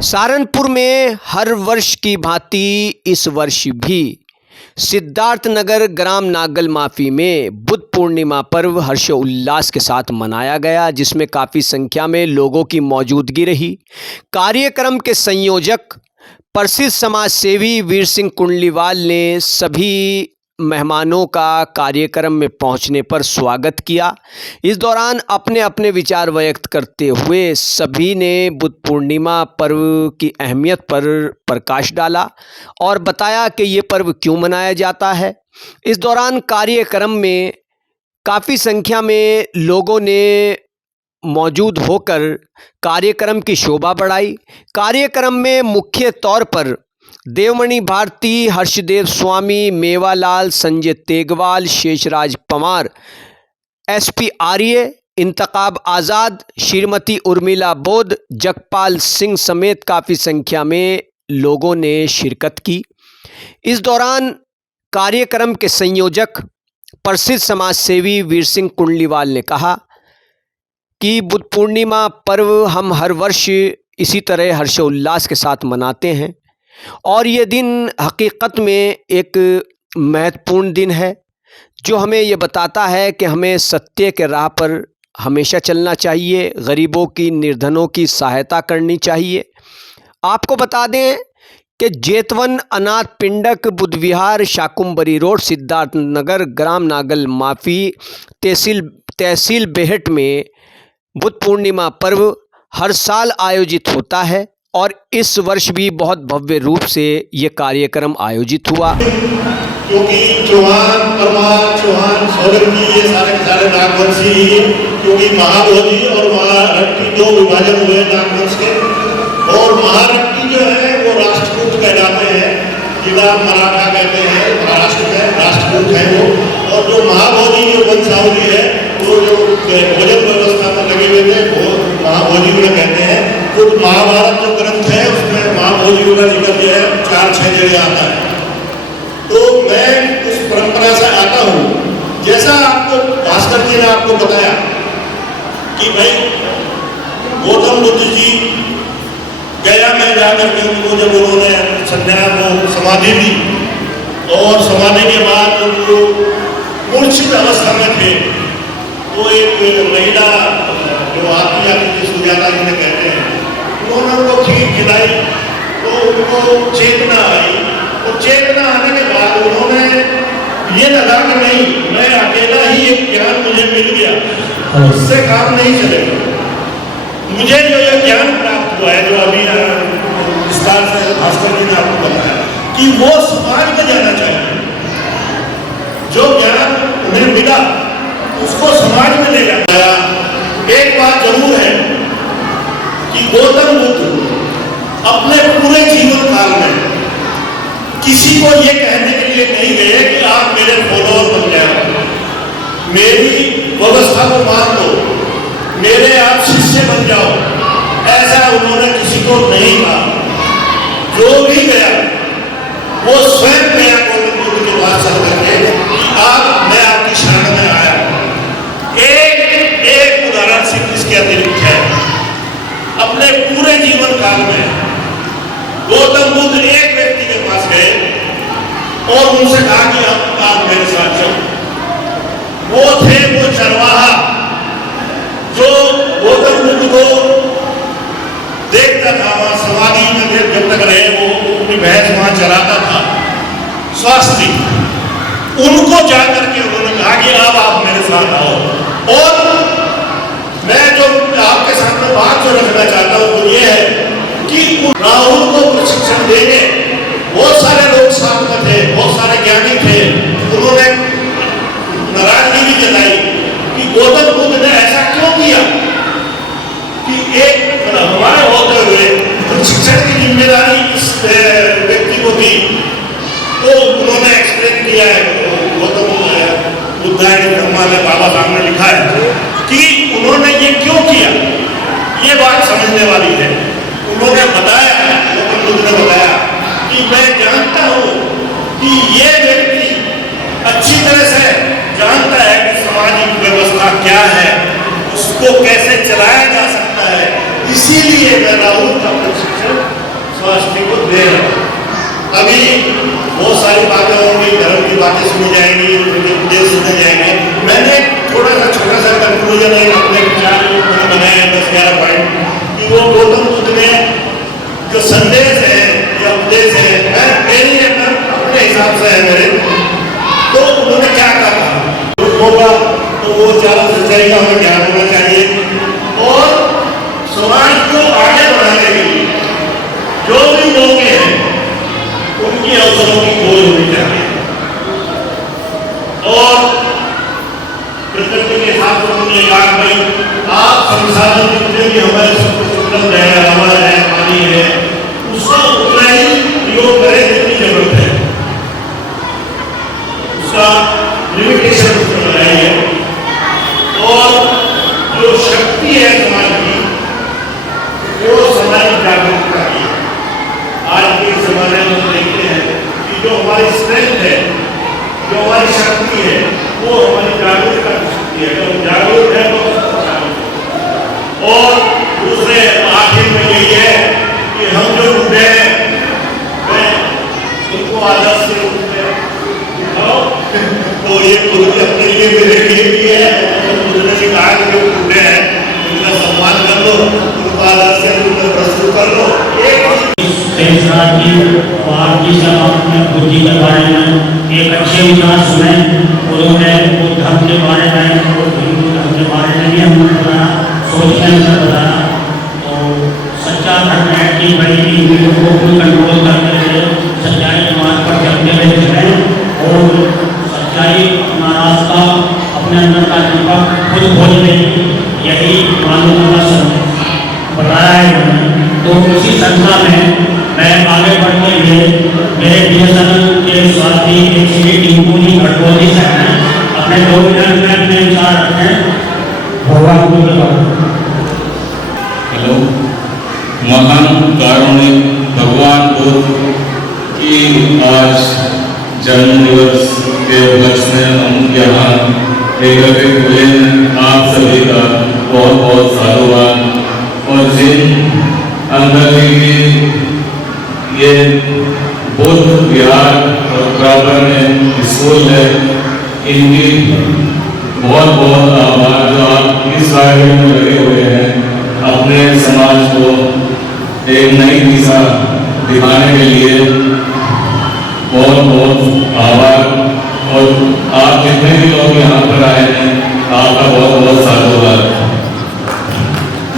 सहारनपुर में हर वर्ष की भांति इस वर्ष भी सिद्धार्थनगर ग्राम नागल माफी में बुद्ध पूर्णिमा पर्व हर्षोल्लास के साथ मनाया गया, जिसमें काफ़ी संख्या में लोगों की मौजूदगी रही। कार्यक्रम के संयोजक प्रसिद्ध समाज सेवी वीर सिंह कुंडलीवाल ने सभी मेहमानों का कार्यक्रम में पहुंचने पर स्वागत किया। इस दौरान अपने अपने विचार व्यक्त करते हुए सभी ने बुद्ध पूर्णिमा पर्व की अहमियत पर प्रकाश डाला और बताया कि ये पर्व क्यों मनाया जाता है। इस दौरान कार्यक्रम में काफ़ी संख्या में लोगों ने मौजूद होकर कार्यक्रम की शोभा बढ़ाई। कार्यक्रम में मुख्य तौर पर देवमणि भारती, हर्षदेव स्वामी, मेवालाल, संजय तेगवाल, शेषराज पवार, एसपी आर्य, इंतखाब आज़ाद, श्रीमती उर्मिला बोध, जगपाल सिंह समेत काफ़ी संख्या में लोगों ने शिरकत की। इस दौरान कार्यक्रम के संयोजक प्रसिद्ध समाज सेवी वीर सिंह कुंडलीवाल ने कहा कि बुद्ध पूर्णिमा पर्व हम हर वर्ष इसी तरह हर्षोल्लास के साथ मनाते हैं और ये दिन हकीकत में एक महत्वपूर्ण दिन है जो हमें ये बताता है कि हमें सत्य के राह पर हमेशा चलना चाहिए, गरीबों की, निर्धनों की सहायता करनी चाहिए। आपको बता दें कि जेतवन अनाथ पिंडक बुद्ध विहार, शाकुंभरी रोड, सिद्धार्थनगर, ग्राम नागल माफी, तहसील बेहट में बुद्ध पूर्णिमा पर्व हर साल आयोजित होता है और इस वर्ष भी बहुत भव्य रूप से ये कार्यक्रम आयोजित हुआ। क्योंकि चौहान, परमार, चौहान, सोलंकी ये सारे नागवंशी ही, क्योंकि महाभोजी और महारट्टी दो विभाजन हुए नागवंश के, और महारट्टी जो है वो राष्ट्रकूट कहलाते हैं, जिला मराठा कहते हैं, महाराष्ट्र में राष्ट्रकूट है वो, और जो महाभोजी जो वंशावली है वो जो भोजन व्यवस्था में लगे हुए थे वो महाभोजी उन्हें कहते हैं। खुद महाभारत जो ग्रंथ है उसमें महाभोजी उन्हें जिक्र जो है 4-6 जगह आता है। तो मैं उस परंपरा से आता हूँ। जैसा आपको भास्कर जी ने आपको बताया कि भाई गौतम बुद्ध जी गया में जाकर के उनको जब उन्होंने संन्यास को समाधि दी और समाधि के बाद उनको मूर्छित अवस्था में थे तो एक महिला जो आती थी सुजाता जिन्हें कहते हैं, उन्होंने उनको खीर खिलाई तो उनको चेतना आई और चेतना आने के बाद उन्होंने ये लगा कि नहीं, मैं अकेला ही एक ज्ञान मुझे मिल गया, उससे काम नहीं चलेगा। मुझे जो ये ज्ञान प्राप्त हुआ है जो अभी विस्तार से भास्कर जी ने आपको बताया कि वो समाज में जाना चाहिए। जो ज्ञान उन्हें मिला उसको समाज में ले जाया। एक बात जरूर है कि गौतम बुद्ध अपने पूरे जीवन काल में किसी को ये कहने के लिए नहीं गए कि आप मेरे फॉलोअर बन जाओ, मेरी व्यवस्था को मान लो, मेरे आप शिष्य बन जाओ, ऐसा उन्होंने किसी को नहीं कहा। जो भी गया वो स्वयं गया गौतम बुद्ध के पास चल करके आप, मैं आपकी शरण में आया। एक उदाहरण सिर्फ इसके अतिरिक्त है। अपने पूरे जीवन काल में गौतम बुद्ध एक व्यक्ति के पास गए और उनसे कहा कि आप मेरे साथ चलो। वो थे वो चरवाहा जो गौतम बुद्ध को देखता था, वहां समाधि में जब तक रहे वो अपनी भैंस वहां चराता था, स्वास्थ्य। उनको जाकर के उन्होंने कहा कि अब आप मेरे साथ आओ। और मैं जो आपके सामने बात जो रखना चाहता हूं वो ये है कि राहुल को प्रशिक्षण देंगे। बहुत सारे लोग साथ में थे, बहुत सारे ज्ञानी थे, उन्होंने नाराजगी भी जताई कि गौतम बुद्ध ने ऐसा क्यों किया कि एक हमारे होते हुए प्रशिक्षण की जिम्मेदारी इस व्यक्ति को दी। तो उन्होंने एक्सप्लेन किया है, गौतम बुद्धायन ब्रह्मा ने बाबा साहब ने लिखा है कि उन्होंने ये क्यों किया। ये बात समझने वाली है। उन्होंने बताया, गौतम बुद्ध ने बताया कि मैं जानता हूं कि ये व्यक्ति अच्छी तरह से जानता है कि सामाजिक व्यवस्था क्या है, उसको कैसे चलाया जा सकता है, इसीलिए मैं राहुल का प्रशिक्षण दे रहा है। अभी बहुत सारी बातें होंगी, धर्म की बातें सुनी जाएंगी, उपदेश सुने जाएंगे। मैंने थोड़ा सा छोटा सा कंक्लूजन एक अपने विचार में बनाया 10-11 पॉइंट कि वो गौतम बुद्ध ने जो संदेश है या उपदेश है, मेरी अपने हिसाब से है मेरे, तो उन्होंने क्या कहा होगा, तो वो ज्यादा सच्चाई का हमें ज्ञान होना चाहिए और समाज को आगे बढ़ाने के लिए जो भी लोग हैं उनकी अवसरों की खोज होनी चाहिए और प्रकृति के साथ उन्होंने कहा भाई आप संसाधन जितने भी हमारे सब कुछ उपलब्ध है, हवा है, पानी है, उसका उतना ही प्रयोग करें जितनी जरूरत है, उसका लिमिटेशन उसमें बनाइए और जो शक्ति है समाज की वो सामाजिक जागरूकता की। आज के जमाने में हम देखते हैं कि जो हमारी स्ट्रेंथ है, जो हमारी शक्ति है, वो हमारी जागरूकता की शक्ति है। जब जागरूक है तो और दूसरे आखिर में यही है कि हम जो बूढ़े हैं मैं उनको आदर्श के रूप में दिखाओ, तो ये खुद भी अपने लिए मेरे लिए भी है। उन्होंने भी कहा कि जो बूढ़े हैं उनका सम्मान कर लो, उनको आदर्श के रूप में प्रस्तुत कर लो। बुद्धि के बारे में एक अच्छे विचार सुने, उन्होंने धर्म के बारे में और हिंदू धर्म के बारे में भी हमने बताया, सोचने में बताया। तो सच्चा धर्म है कि भाई हिंदू को खुद कंट्रोल करते हुए सच्चाई के मार्ग पर चलते हुए चलें और सच्चाई अपना रास्ता अपने अंदर का दीपक खुद खोज लें, यही मानवता का संदेश बताया है। तो उसी संस्था में मैं आगे बढ़ते हुए मेरे बीएसएनएल के साथी एक श्री टिंकू जी घटकोली से हैं, अपने 2 मिनट में अपने विचार रखें। भगवान बुद्ध। हेलो, महान कारुणिक भगवान बुद्ध की आज जन्म दिवस के उपलक्ष्य में हम यहाँ एकत्रित हुए हैं। आप सभी का बहुत बहुत साधुवाद। और जिन अंदर की ये बुद्ध विहार और प्रॉपर में स्कूल है, इनकी बहुत बहुत आभार जो आप इस कार्य में लगे हुए हैं, अपने समाज को एक नई दिशा दिखाने के लिए बहुत बहुत आभार। और आप जितने भी लोग यहाँ पर आए हैं, आपका बहुत बहुत साधुवाद।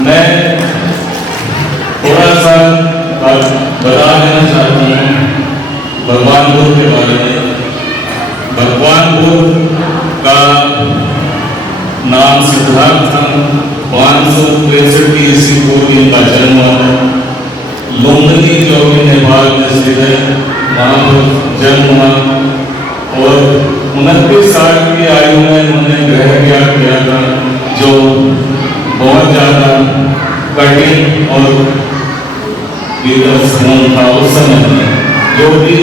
मैं थोड़ा सा बता देना चाहता हूँ भगवान बुद्ध के बारे में। भगवान बुद्ध का नाम सिद्धार्थ था। 563 ईस्वी को इनका जन्म हुआ। लुम्बिनी जो कि नेपाल में स्थित है, वहाँ पर जन्म हुआ और 29 साल की आयु में उन्होंने ग्रह ज्ञान किया था, जो बहुत ज़्यादा कठिन और विकट था उस समय में, जो कि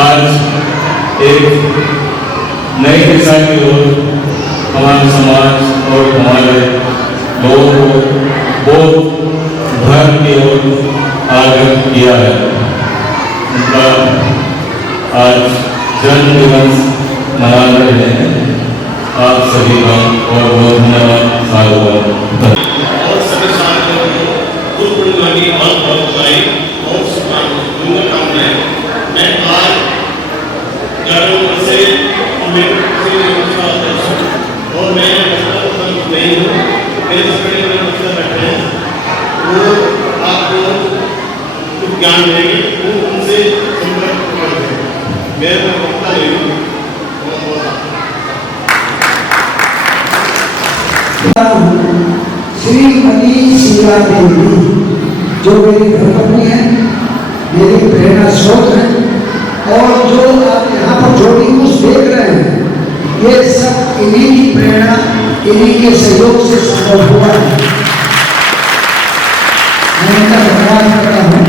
आज एक नई दिशा की ओर हमारे समाज और हमारे लोगों को बहुत धर्म की ओर आगे किया है। उनका आज जन्म दिवस मना रहे हैं। आप सभी का बहुत बहुत धन्यवाद, साधुवाद। और सभी साथियों को गुरु पूर्णिमा की बहुत बहुत बधाई और शुभकामनाएं। मैं आज 11 नंबर से और मैं नहीं हूँ, मेरे से बड़े बैठे हैं, वो आपको कुछ ज्ञान मिलेगी, वो उनसे संपर्क करते हैं। मैं वक्ता नहीं हूँ। श्रीमती शीला देवी जो मेरी धर्मपत्नी है, मेरी प्रेरणा स्रोत है, और जो आप यहाँ पर जो भी कुछ देख रहे हैं, ये सब इन्हीं की प्रेरणा, इन्हीं के सहयोग से संभव हुआ है। मैं इनका धन्यवाद करता हूँ।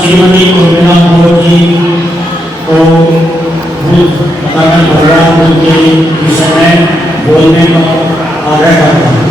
श्रीमती उर्मिला कौर जी को भगवान बुद्ध के विषय में बोलने का आग्रह करता हूँ।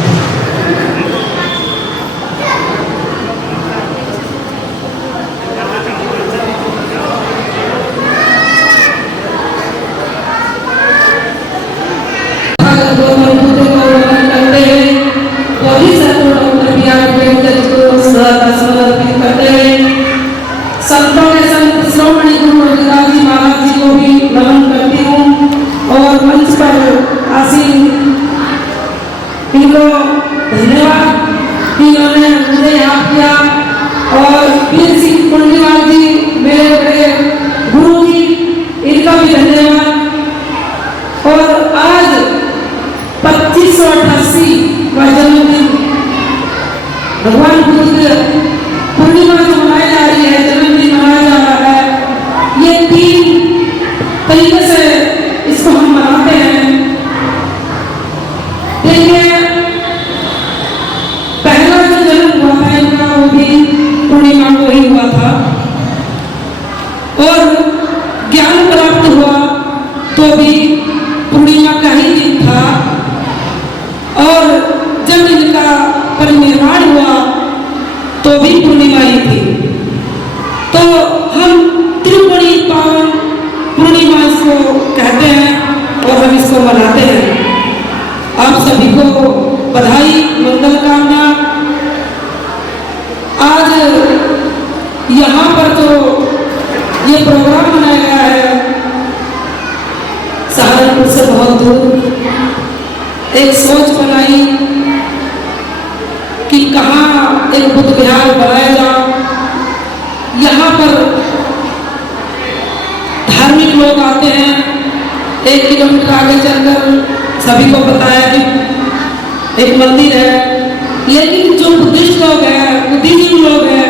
को धन्यवाद कि उन्होंने मुझे याद किया। और वीर सिंह पुंडीवाल जी मेरे बड़े गुरु जी, इनका भी धन्यवाद। और आज 2588वां जन्मदिन भगवान बुद्ध पूर्णिमा जो मनाई जा रही है, जन्मदिन मनाया जा रहा है, ये 3 तरीके से इसको हम मनाते हैं। देखिए, पहला जो जन्म हुआ था इनका वो भी पूर्णिमा को ही हुआ था, और ज्ञान प्राप्त हुआ तो भी पूर्णिमा का ही दिन था, और जब इनका परिनिर्वाण हुआ तो भी पूर्णिमा ही थी। तो हम त्रिपुणी पावन पूर्णिमा इसको कहते हैं और हम इसको मनाते हैं। आप सभी को बधाई, मंगल कामना। आज यहाँ पर जो ये प्रोग्राम मनाया गया है, सहारनपुर से बहुत दूर एक सोच बनाई कि कहाँ एक बुद्ध विहार बनाया जाए। यहाँ पर धार्मिक लोग आते हैं, 1 किलोमीटर आगे चलकर सभी को पता है कि एक मंदिर है, लेकिन जो बुद्धिस्ट लोग हैं, बुद्धिज्म लोग हैं,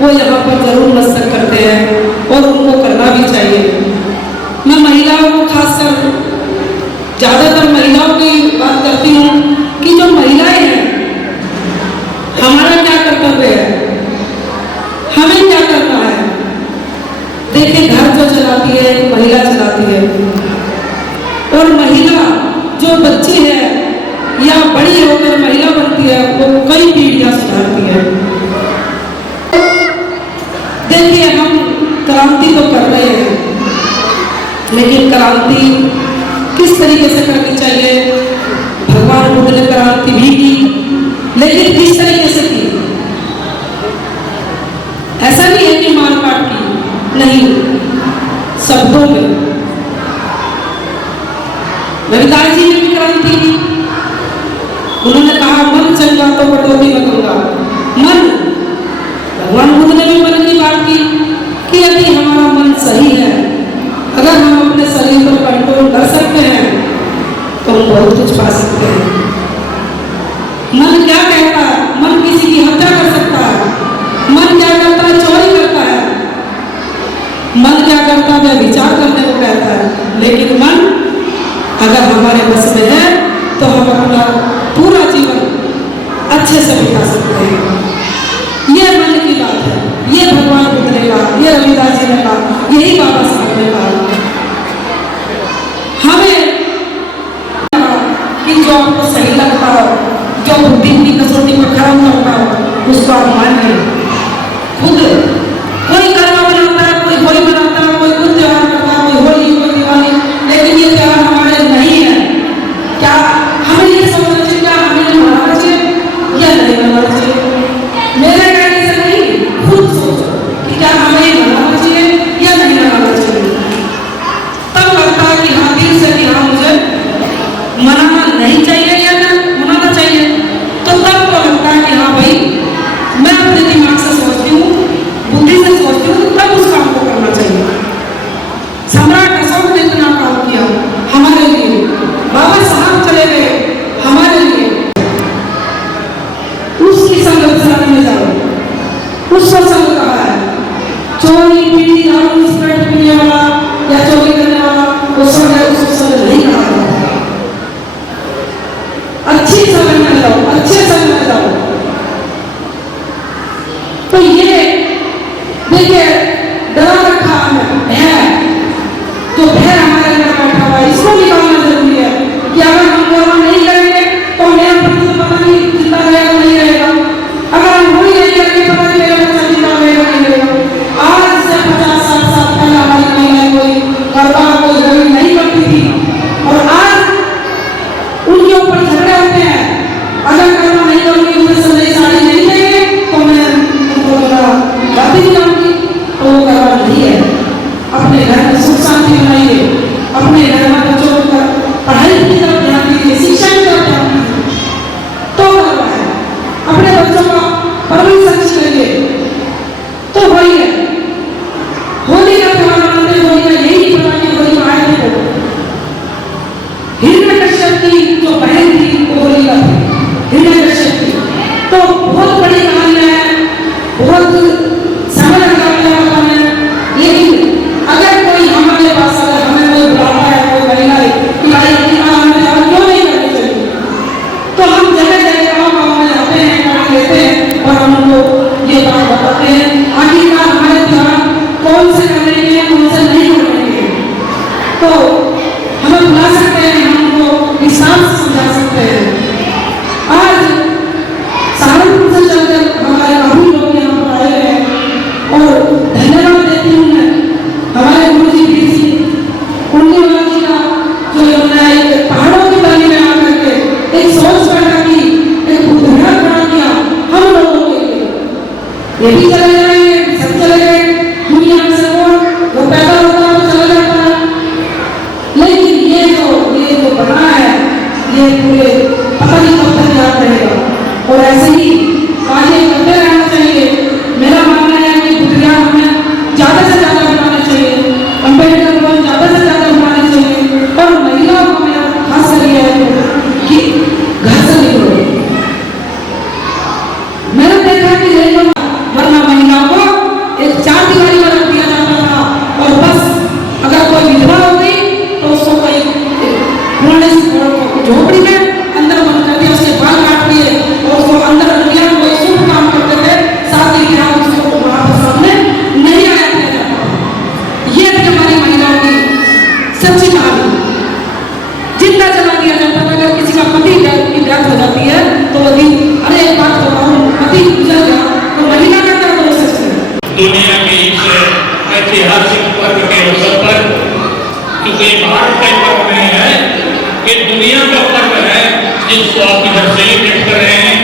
वो यहाँ पर जरूर नमस्कार करते हैं और उनको करना भी चाहिए। मैं महिलाओं को खासकर ज़्यादातर महिलाओं की बात करती हूँ कि जो महिलाएं हैं, हमारा क्या कर्तव्य है, हमें क्या करना है। देखिए, घर जो चलाती है महिला चलाती है, और महिला जो बच्ची है या बड़ी होकर महिला बनती है वो कई पीढ़ियां सुधारती है। देखिए, हम क्रांति तो कर रहे हैं, लेकिन क्रांति किस तरीके से करनी चाहिए। भगवान बुद्ध ने क्रांति भी की, लेकिन किस तरीके से की। ऐसा नहीं है कि मारकाट की, नहीं, शब्दों में। रविदास जी ने भी क्रांति की। उन्होंने कहा, मन चंगा तो कटौती न दूंगा। मन, भगवान बुद्ध ने भी मन की बात की कि यदि हमारा मन सही है, अगर हम अपने शरीर पर कंट्रोल कर सकते हैं तो हम बहुत कुछ पा सकते हैं। मन क्या कहता है? मन किसी की हत्या कर सकता है। मन क्या करता है? चोरी करता है। मन क्या करता है? विचार करने को कहता है। लेकिन मन अगर हमारे बस में है तो हम अपना पूरा जीवन अच्छे से बिता सकते हैं। ये मन की बात है, ये भगवान बुद्ध ने कहा, ये रविदास जी ने कहा, यही बाबा साहब ने कहा। हमें कि जो आपको सही लगता हो, जो बुद्धि की कसौटी पर खड़ा करता हो, उसको आप मानिए। खुद कोई कर्म बनाता है, कोई होली बनाता है, कोई कुछ त्योहार करता है, कोई होली, कोई दिवाली, लेकिन ये त्योहार हमारे नहीं है। क्या हमें ये सोचना चाहिए क्या हमें मनाना चाहिए या नहीं मनाना चाहिए? मेरे कहने से नहीं, खुद सोचो कि क्या हमें मनाना चाहिए या नहीं मनाना चाहिए। तब लगता है कि हाँ, दिल से कि हाँ, मुझे मनाना नहीं चाहिए या मनाना चाहिए। तो तब तो लगता है कि हाँ भाई, मैं अपने दिमाग से सोचती हूँ, बुद्धि से सोचती हूँ, तब उस काम को करना चाहिए। सम्राट अशोक ने इतना काम किया हमारे लिए, बाबा साहब चले गए हमारे लिए। उसकी संरचना में जाओ, उसको संग कहा है। चोरी, पीड़ी, दारू, सिगरेट पीने वाला या चोरी करने वाला उसको नहीं कहा जाता। अच्छी समय में जाओ, अच्छे समय में जाओ। तो ये देखिए, डरा रखा है, जो भय हमारे अंदर बैठा हुआ है, इसको निकालना जरूरी है कि अगर हम कर्म नहीं करेंगे तो मेरा बच्चा पता नहीं जिंदा रहेगा नहीं रहेगा। अगर हम वही नहीं करेंगे, पता नहीं मेरा बच्चा जिंदा रहेगा नहीं रहेगा। आज से 50-60 साल पहले हमारी महिलाएं कोई करवा, कोई होली नहीं करती थी, और आज उनके ऊपर झगड़े होते हैं पूरे पता नहीं कब तक याद रहेगा। और ऐसे ही कार्य करते रहना चाहिए। मेरा मानना है कि बुद्धिमान हमें ज़्यादा से ज़्यादा बनाना चाहिए, अम्बेडकर को ज़्यादा से ज़्यादा बनाना चाहिए। और महिलाओं को मेरा खास कर यह है कि घर से निकलो। मैंने देखा कि वरना महिलाओं को एक चार दीवारी में रख दिया जाता था और बस अगर कोई विधवा हो गई तो उसको कोई पुराने झोपड़ी में अंदर बंद कर दिया, उसके बाल काट दिए और उसको अंदर रख दिया। कोई शुभ काम करते थे शादी ब्याह उसको वहां सामने नहीं आया दिया जाता था। ये थी हमारी महिलाओं की सच्ची कहानी। जिंदा जला दिया जाता था। अगर किसी का पति की डेथ हो जाती है तो वो दिन, अरे एक बात बताऊं, पति गुजर गया तो महिला का क्या प्रोसेस है। दुनिया के इस ऐतिहासिक पर्व के अवसर पर, क्योंकि भारत का पर्व नहीं है, ये दुनिया का पर्व है जिसको आप इधर सेलिब्रेट कर रहे हैं।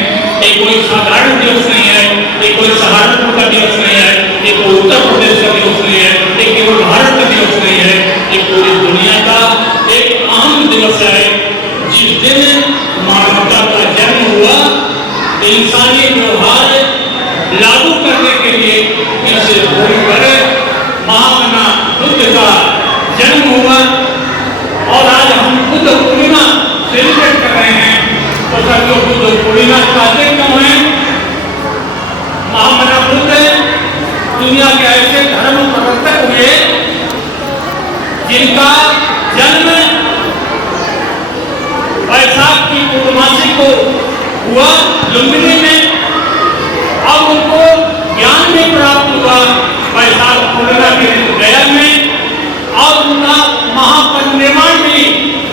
ये कोई साधारण दिवस नहीं है, ये कोई सहारनपुर का दिवस नहीं है, ये कोई उत्तर प्रदेश का दिवस नहीं है, ये केवल भारत का दिवस नहीं है, ये पूरी दुनिया का एक अहम दिवस है। जिस दिन मानवता का जन्म हुआ, इंसानी व्यवहार लागू करने के लिए इस भूमि पर महामना बुद्ध का जन्म हुआ और आज हम बुद्ध पूर्णिमा सेलिब्रेट कर रहे हैं। तो सभी बुद्ध पूर्णिमा का क्यों है? महामना बुद्ध दुनिया के ऐसे धर्म प्रवर्तक हुए जिनका जन्म वैशाख की पूर्णमासी को हुआ लुम्बिनी में। अब उनको ज्ञान भी प्राप्त हुआ वैशाख पूर्णिमा के दिन गया में, और उनका महापरिनिर्वाण भी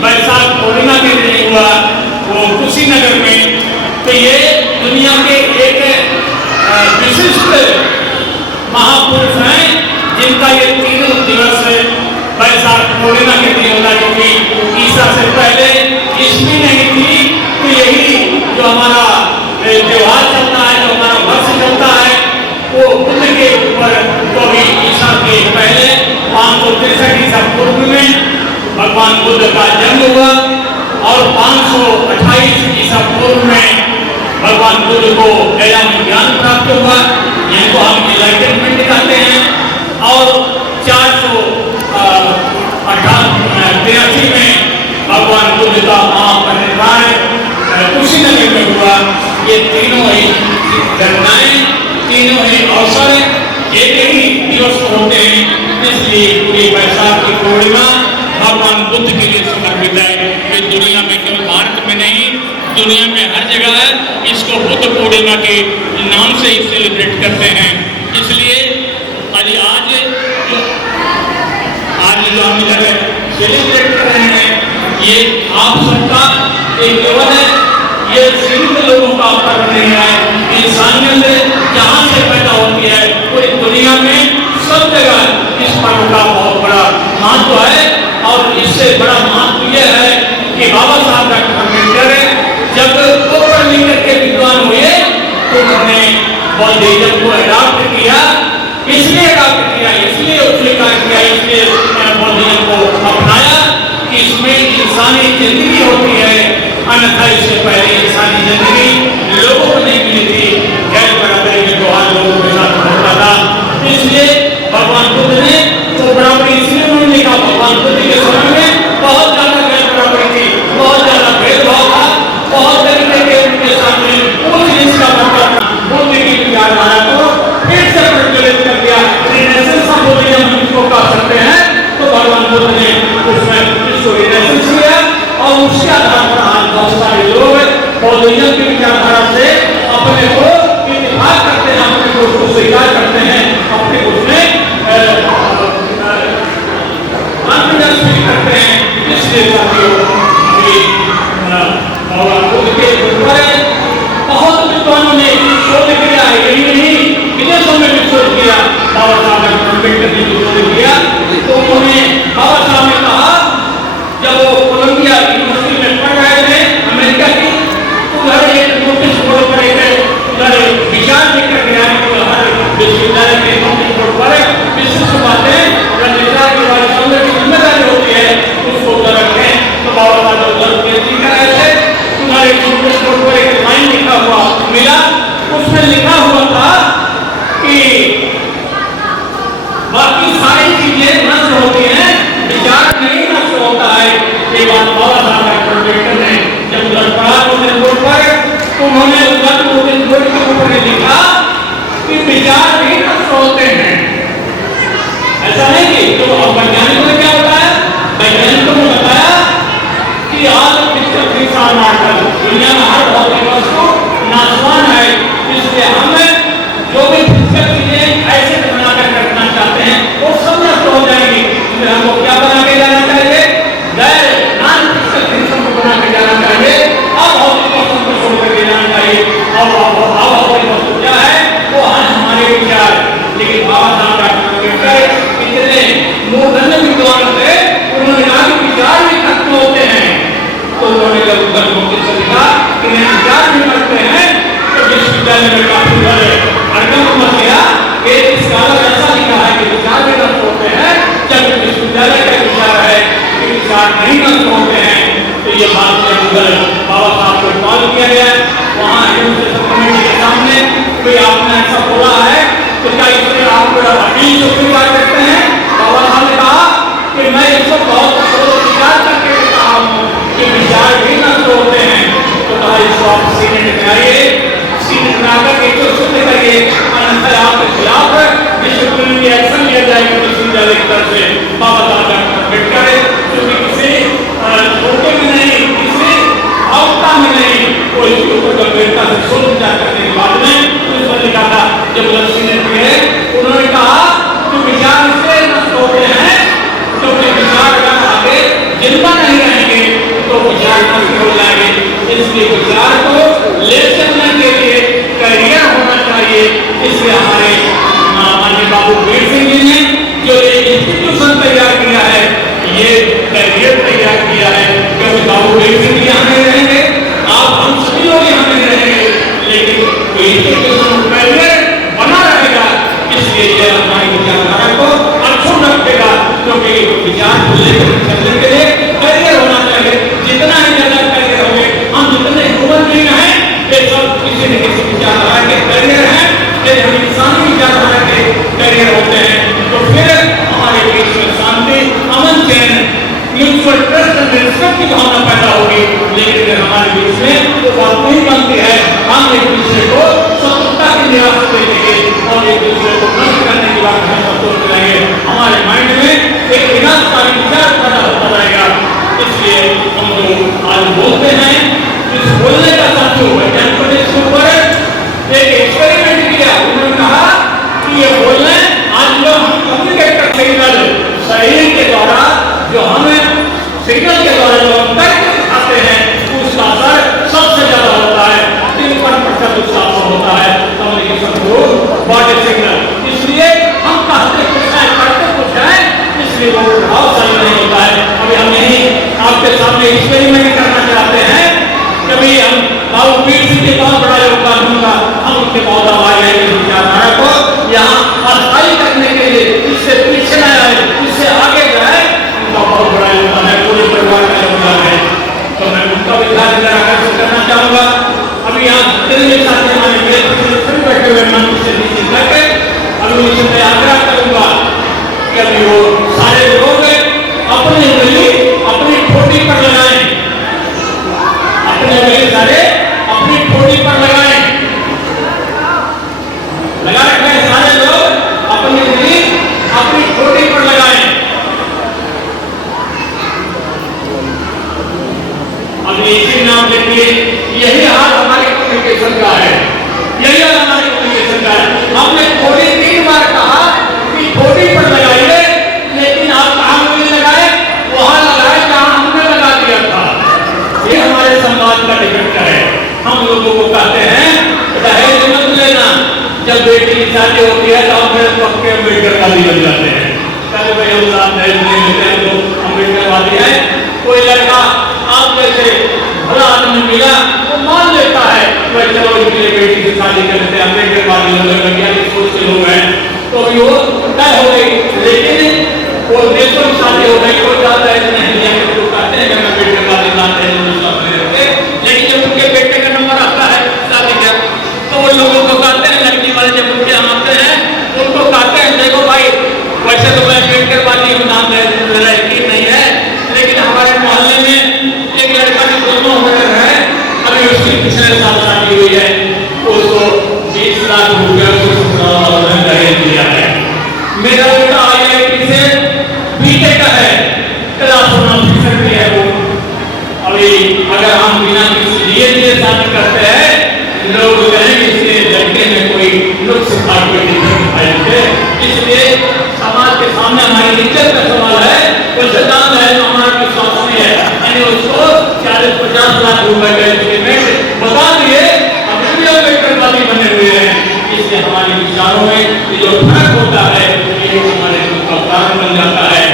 वैशाख पूर्णिमा के दिन हुआ वो कुशीनगर में। तो ये दुनिया के एक विशिष्ट महापुरुष हैं जिनका ये तीनों दिवस वैशाख पूर्णिमा के दिन होता, क्योंकि ईसा से पहले ईस्वी नहीं थी। तो यही जो हमारा त्योहार चलता है, जो हमारा वर्ष चलता है, वो बुद्ध के ऊपर, तो भी ईसा के पहले 563 ईसा पूर्व में भगवान बुद्ध का जन्म हुआ और 528 ईसा पूर्व में भगवान बुद्ध को गया में ज्ञान प्राप्त हुआ, जिनको हम एनलाइटनमेंट कहते हैं। और 483 में भगवान बुद्ध का महापरिनिर्वाण कुशीनगर में हुआ। ये तीनों ही घटनाएं, तीनों ही अवसर एक ही दिवस होते हैं, इसलिए पूरी वैशाख की पूर्णिमा भगवान बुद्ध के लिए समर्पित है। ये दुनिया में केवल भारत में नहीं, दुनिया में हर जगह है, इसको बुद्ध पूर्णिमा के नाम से ही सेलिब्रेट करते हैं। इसलिए आज जो हम इधर सेलिब्रेट कर रहे हैं, ये आप सबका एक केवल है, ये सीमित लोगों का पर्व नहीं है। इंसानियत जहाँ से पैदा होती है पूरी दुनिया में सब जगह इस पर्व का बहुत बड़ा महत्व है। और इससे बड़ा महत्व यह है कि बाबा साहब डॉक्टर अम्बेडकर जब वो पढ़ लिख करके विद्वान हुए तो उन्होंने बौद्धिज्म को अडॉप्ट किया, इसलिए स्वीकार किया, इसलिए बौद्धिज्म को अपनाया कि इसमें इंसानी जिंदगी होती है, अन्यथा इससे पहले इंसानी जिंदगी लोगों को नहीं मिली थी। गैर बराबरी में व्यवहार लोगों के साथ होता था। इसलिए भगवान बुद्ध ने तो बराबरी इसलिए उन्होंने लिखा, भगवान बुद्ध के समय में बहुत ज्यादा गैर बराबरी थी, बहुत ज्यादा भेदभाव था, बहुत तरीके के उनके सामने कुछ जिसका मतलब बुद्ध की विचारधारा को फिर से प्रज्वलित कर दिया। हम इसको कह सकते हैं, तो भगवान बुद्ध ने उसमें इसको रिनेसेंस किया और उसके आधार पर आज बहुत सारे लोग बौद्धिज्म की विचारधारा से अपने को इत्तेफाक करते हैं, अपने को उसको स्वीकार करते हैं, अपने को उसमें कॉन्फिडेंस फील करते हैं। इसलिए साथियों, भगवान बुद्ध के ऊपर बहुत विद्वानों ने शोध किया है, यही नहीं विदेशों में भी शोध किया। बाबा साहब अम्बेडकर ने जो शोध किया तो उन्होंने बाबा साहब ने कहा, जब वो कोलंबिया यूनिवर्सिटी में पढ़ रहे थे अमेरिका की, तो उधर एक नोटिस बोर्ड पर एक उधर हमारे सुप्रीम कोर्ट पर एक लाइन लिखा हुआ मिला, उसमें लिखा हुआ था कि बाकी सारी चीजें नष्ट होती हैं, विचार नहीं नष्ट होता है। ये बात बाबा साहब डॉक्टर अम्बेडकर ने जब पढ़ा नोटिस बोर्ड पर, तो उन्होंने नोटिस बोर्ड के ऊपर लिखा कि विचार नहीं नष्ट होते हैं। ऐसा नहीं कि तो अब वैज्ञानिकों ने क्या बताया, वैज्ञानिकों ने बताया कि आज पिछले 30 साल मार्कर दुनिया में हर भौतिक वस्तु नाशवान है, इसलिए हमें जो भी फिजिकल चीजें ऐसे बनाकर रखना चाहते हैं वो सब नष्ट हो जाएंगी। इसलिए हमको क्या बना के जाना चाहिए, गैर नॉन फिजिकल सिस्टम को बना के जाना चाहिए, अब भौतिक वस्तु को छोड़ करके जाना चाहिए। अब भौतिक वस्तु क्या है, वो है हमारे विचार। लेकिन बाबा साहब डॉक्टर अम्बेडकर इतने मूर्धन्य विद्वान थे, उन्होंने कहा कि विचार भी खत्म होते हैं। तो उन्होंने जब नोटिस से लिखा कि नहीं विचार भी करते हैं, तो विश्वविद्यालय में काफी बड़े हड़कंप मच गया। एक स्कॉलर ऐसा लिखा है कि विचार भी नष्ट होते हैं, जब विश्वविद्यालय का विचार है कि विचार नहीं नष्ट होते हैं। तो ये बात जब बाबा साहब को कॉल किया गया, वहाँ एडमिनिस्ट्रेशन कमेटी के सामने कोई आपने ऐसा बोला है तो क्या इसमें आप अपील को स्वीकार करते हैं? बाबा साहब ने कहा कि मैं इसको बहुत विचार करके कहा हूँ कि विचार भी नष्ट होते हैं। तो कहा इसको आप सीनेट में आइए, सीनेट में आकर एक सिद्ध करिए, अन्यथा आपके खिलाफ डिसिप्लिनरी एक्शन लिया जाएगा विश्वविद्यालय की तरफ से। बाबा साहब डॉक्टर अम्बेडकर क्योंकि किसी छोटे में नहीं, किसी आवता में नहीं, वो इसके ऊपर गंभीरता से सोच विचार करने के बाद में इस पर लिखा था। जब सीनेट में है, उन्होंने कहा कि विचार इसलिए नष्ट होते हैं क्योंकि विचार अगर आगे जिंदा नहीं रहेंगे तो विचार नष्ट हो जाएंगे। इसलिए विचार को ले चलने के लिए करियर होना चाहिए। इसलिए हमारे माननीय बाबू वीर सिंह जी ने जो एक इंस्टीट्यूशन तैयार किया है, ये करियर तैयार किया है। क्योंकि बाबू वीर सिंह जी यहाँ नहीं रहेंगे, आप हम सभी लोग यहाँ नहीं रहेंगे, लेकिन इंस्टीट्यूशन करियर बना रहेगा। इसलिए यह हमारी विचारधारा को अक्षुण्ण रखेगा, क्योंकि विचार को लेकर चलने के लिए करियर होना चाहिए। जितना ही ज्यादा करियर होंगे, हम जितने ह्यूमन बीइंग हैं, ये सब किसी न किसी विचारधारा के करियर हैं। यदि हम इंसानी विचारधारा के करियर होते हैं तो फिर हमारे बीच में शांति, अमन, चैन, म्यूचुअल ट्रस्ट एंड रिस्पेक्ट की भावना पैदा होगी। लेकिन अगर हमारे बीच में वो बात नहीं बनती है, हम एक दूसरे को स्वतंत्रता की निराश दे देंगे और एक दूसरे को नष्ट करने की बात हम सोचते रहेंगे, हमारे माइंड में एक विनाशकारी विचार पैदा होता रहेगा। इसलिए हम लोग आज बोलते हैं, इस बोलने का साथियों वैज्ञानिकों ने इसके ऊपर एक एक्सपेरिमेंट किया। उन्होंने कहा कि ये बोलने आज जो हम कम्युनिकेट कर सिग्नल शरीर के द्वारा, जो हमें सिग्नल के द्वारा जो हम तर्क दिखाते हैं, उसका असर सबसे ज्यादा होता है। 53% उसका असर होता है कम्युनिकेशन थ्रू बॉडी सिग्नल। इसलिए हम कहते कुछ है, करते कुछ है, इसलिए वो प्रभावशाली नहीं होता है। अभी हम यही आपके सामने एक्सपेरिमेंट करना चाहते हैं। कभी हम बाबू वीर सिंह के बहुत बड़ा योगदान होगा, हम उनके बहुत आभारी हैं। विचारधारा को यहाँ अस्थायी करने के लिए इससे पीछे न आए, इससे आगे जाए, उनका बहुत बड़ा योगदान है, पूरे परिवार का योगदान है। तो मैं उनका भी आकर्षित करना चाहूंगा। अभी यहाँ जितने साथी हमारे बैठे हुए मंच से नीचे करके अभी उनसे मैं आग्रह करूंगा कि अभी वो सारे लोग अपनी उंगली अपनी ठोड़ी पर लगाएं, अपने उंगली सारे अपनी ठोड़ी पर लगाएं, लगा रखें सारे लोग अपनी उंगली अपनी ठोड़ी पर लगाएं। अब इसी नाम देखिए, यही हाल हमारे कम्युनिकेशन का है, यही हाल हमारे कम्युनिकेशन का है। हमने ठोड़ी 3 बार कहा कि ठोड़ी पर लगाइए, लेकिन आप कहाँ उंगली लगाए, वहां लगाए जहां हमने लगा दिया था। ये हमारे समाज का डिफेक्ट है। हम लोगों को कहते हैं दहेज मत लेना, जब बेटी की शादी होती है तो हम फिर पक्के अम्बेडकरवादी बन जाते हैं। कहते भाई हम साथ दहेज नहीं लेते हैं तो अम्बेडकरवादी है। कोई लड़का आप जैसे भला आदमी मिला वो मान लेता है, भाई चलो इनके बेटी से शादी कर लेते हैं, अम्बेडकरवादी लोग वैज्ञानिक सोच के लोग हैं, तो अभी वो तय हो गई। लेकिन वो देशों की शादी हो गई, कोई ज्यादा नहीं लिया, तो कहते हैं कि अम्बेडकरवादी लाते हैं, लेकिन जब उसकी पिछले साल शादी हुई है, उसको 20 लाख रुपया दहेज दिया है। मेरा बेटा IIT से बीटेक का है, क्लास 1 ऑफिसर भी है वो। अभी अगर हम बिना किसी लिए शादी करते हैं, लोग कहेंगे इसके लड़के में कोई नुक्स था, कोई दिक्कत है। इसलिए समाज के सामने हमारी इज्जत का सवाल है। वो सिद्धांत है जो हमारा विश्वास नहीं है, यानी उसको 40-50 लाख रुपए का एस्टीमेट बता दिए, अभी भी अम्बेडकरवादी बने हुए हैं। इसलिए हमारे विचारों में ये जो फर्क होता है, ये हमारे कारण बन जाता है।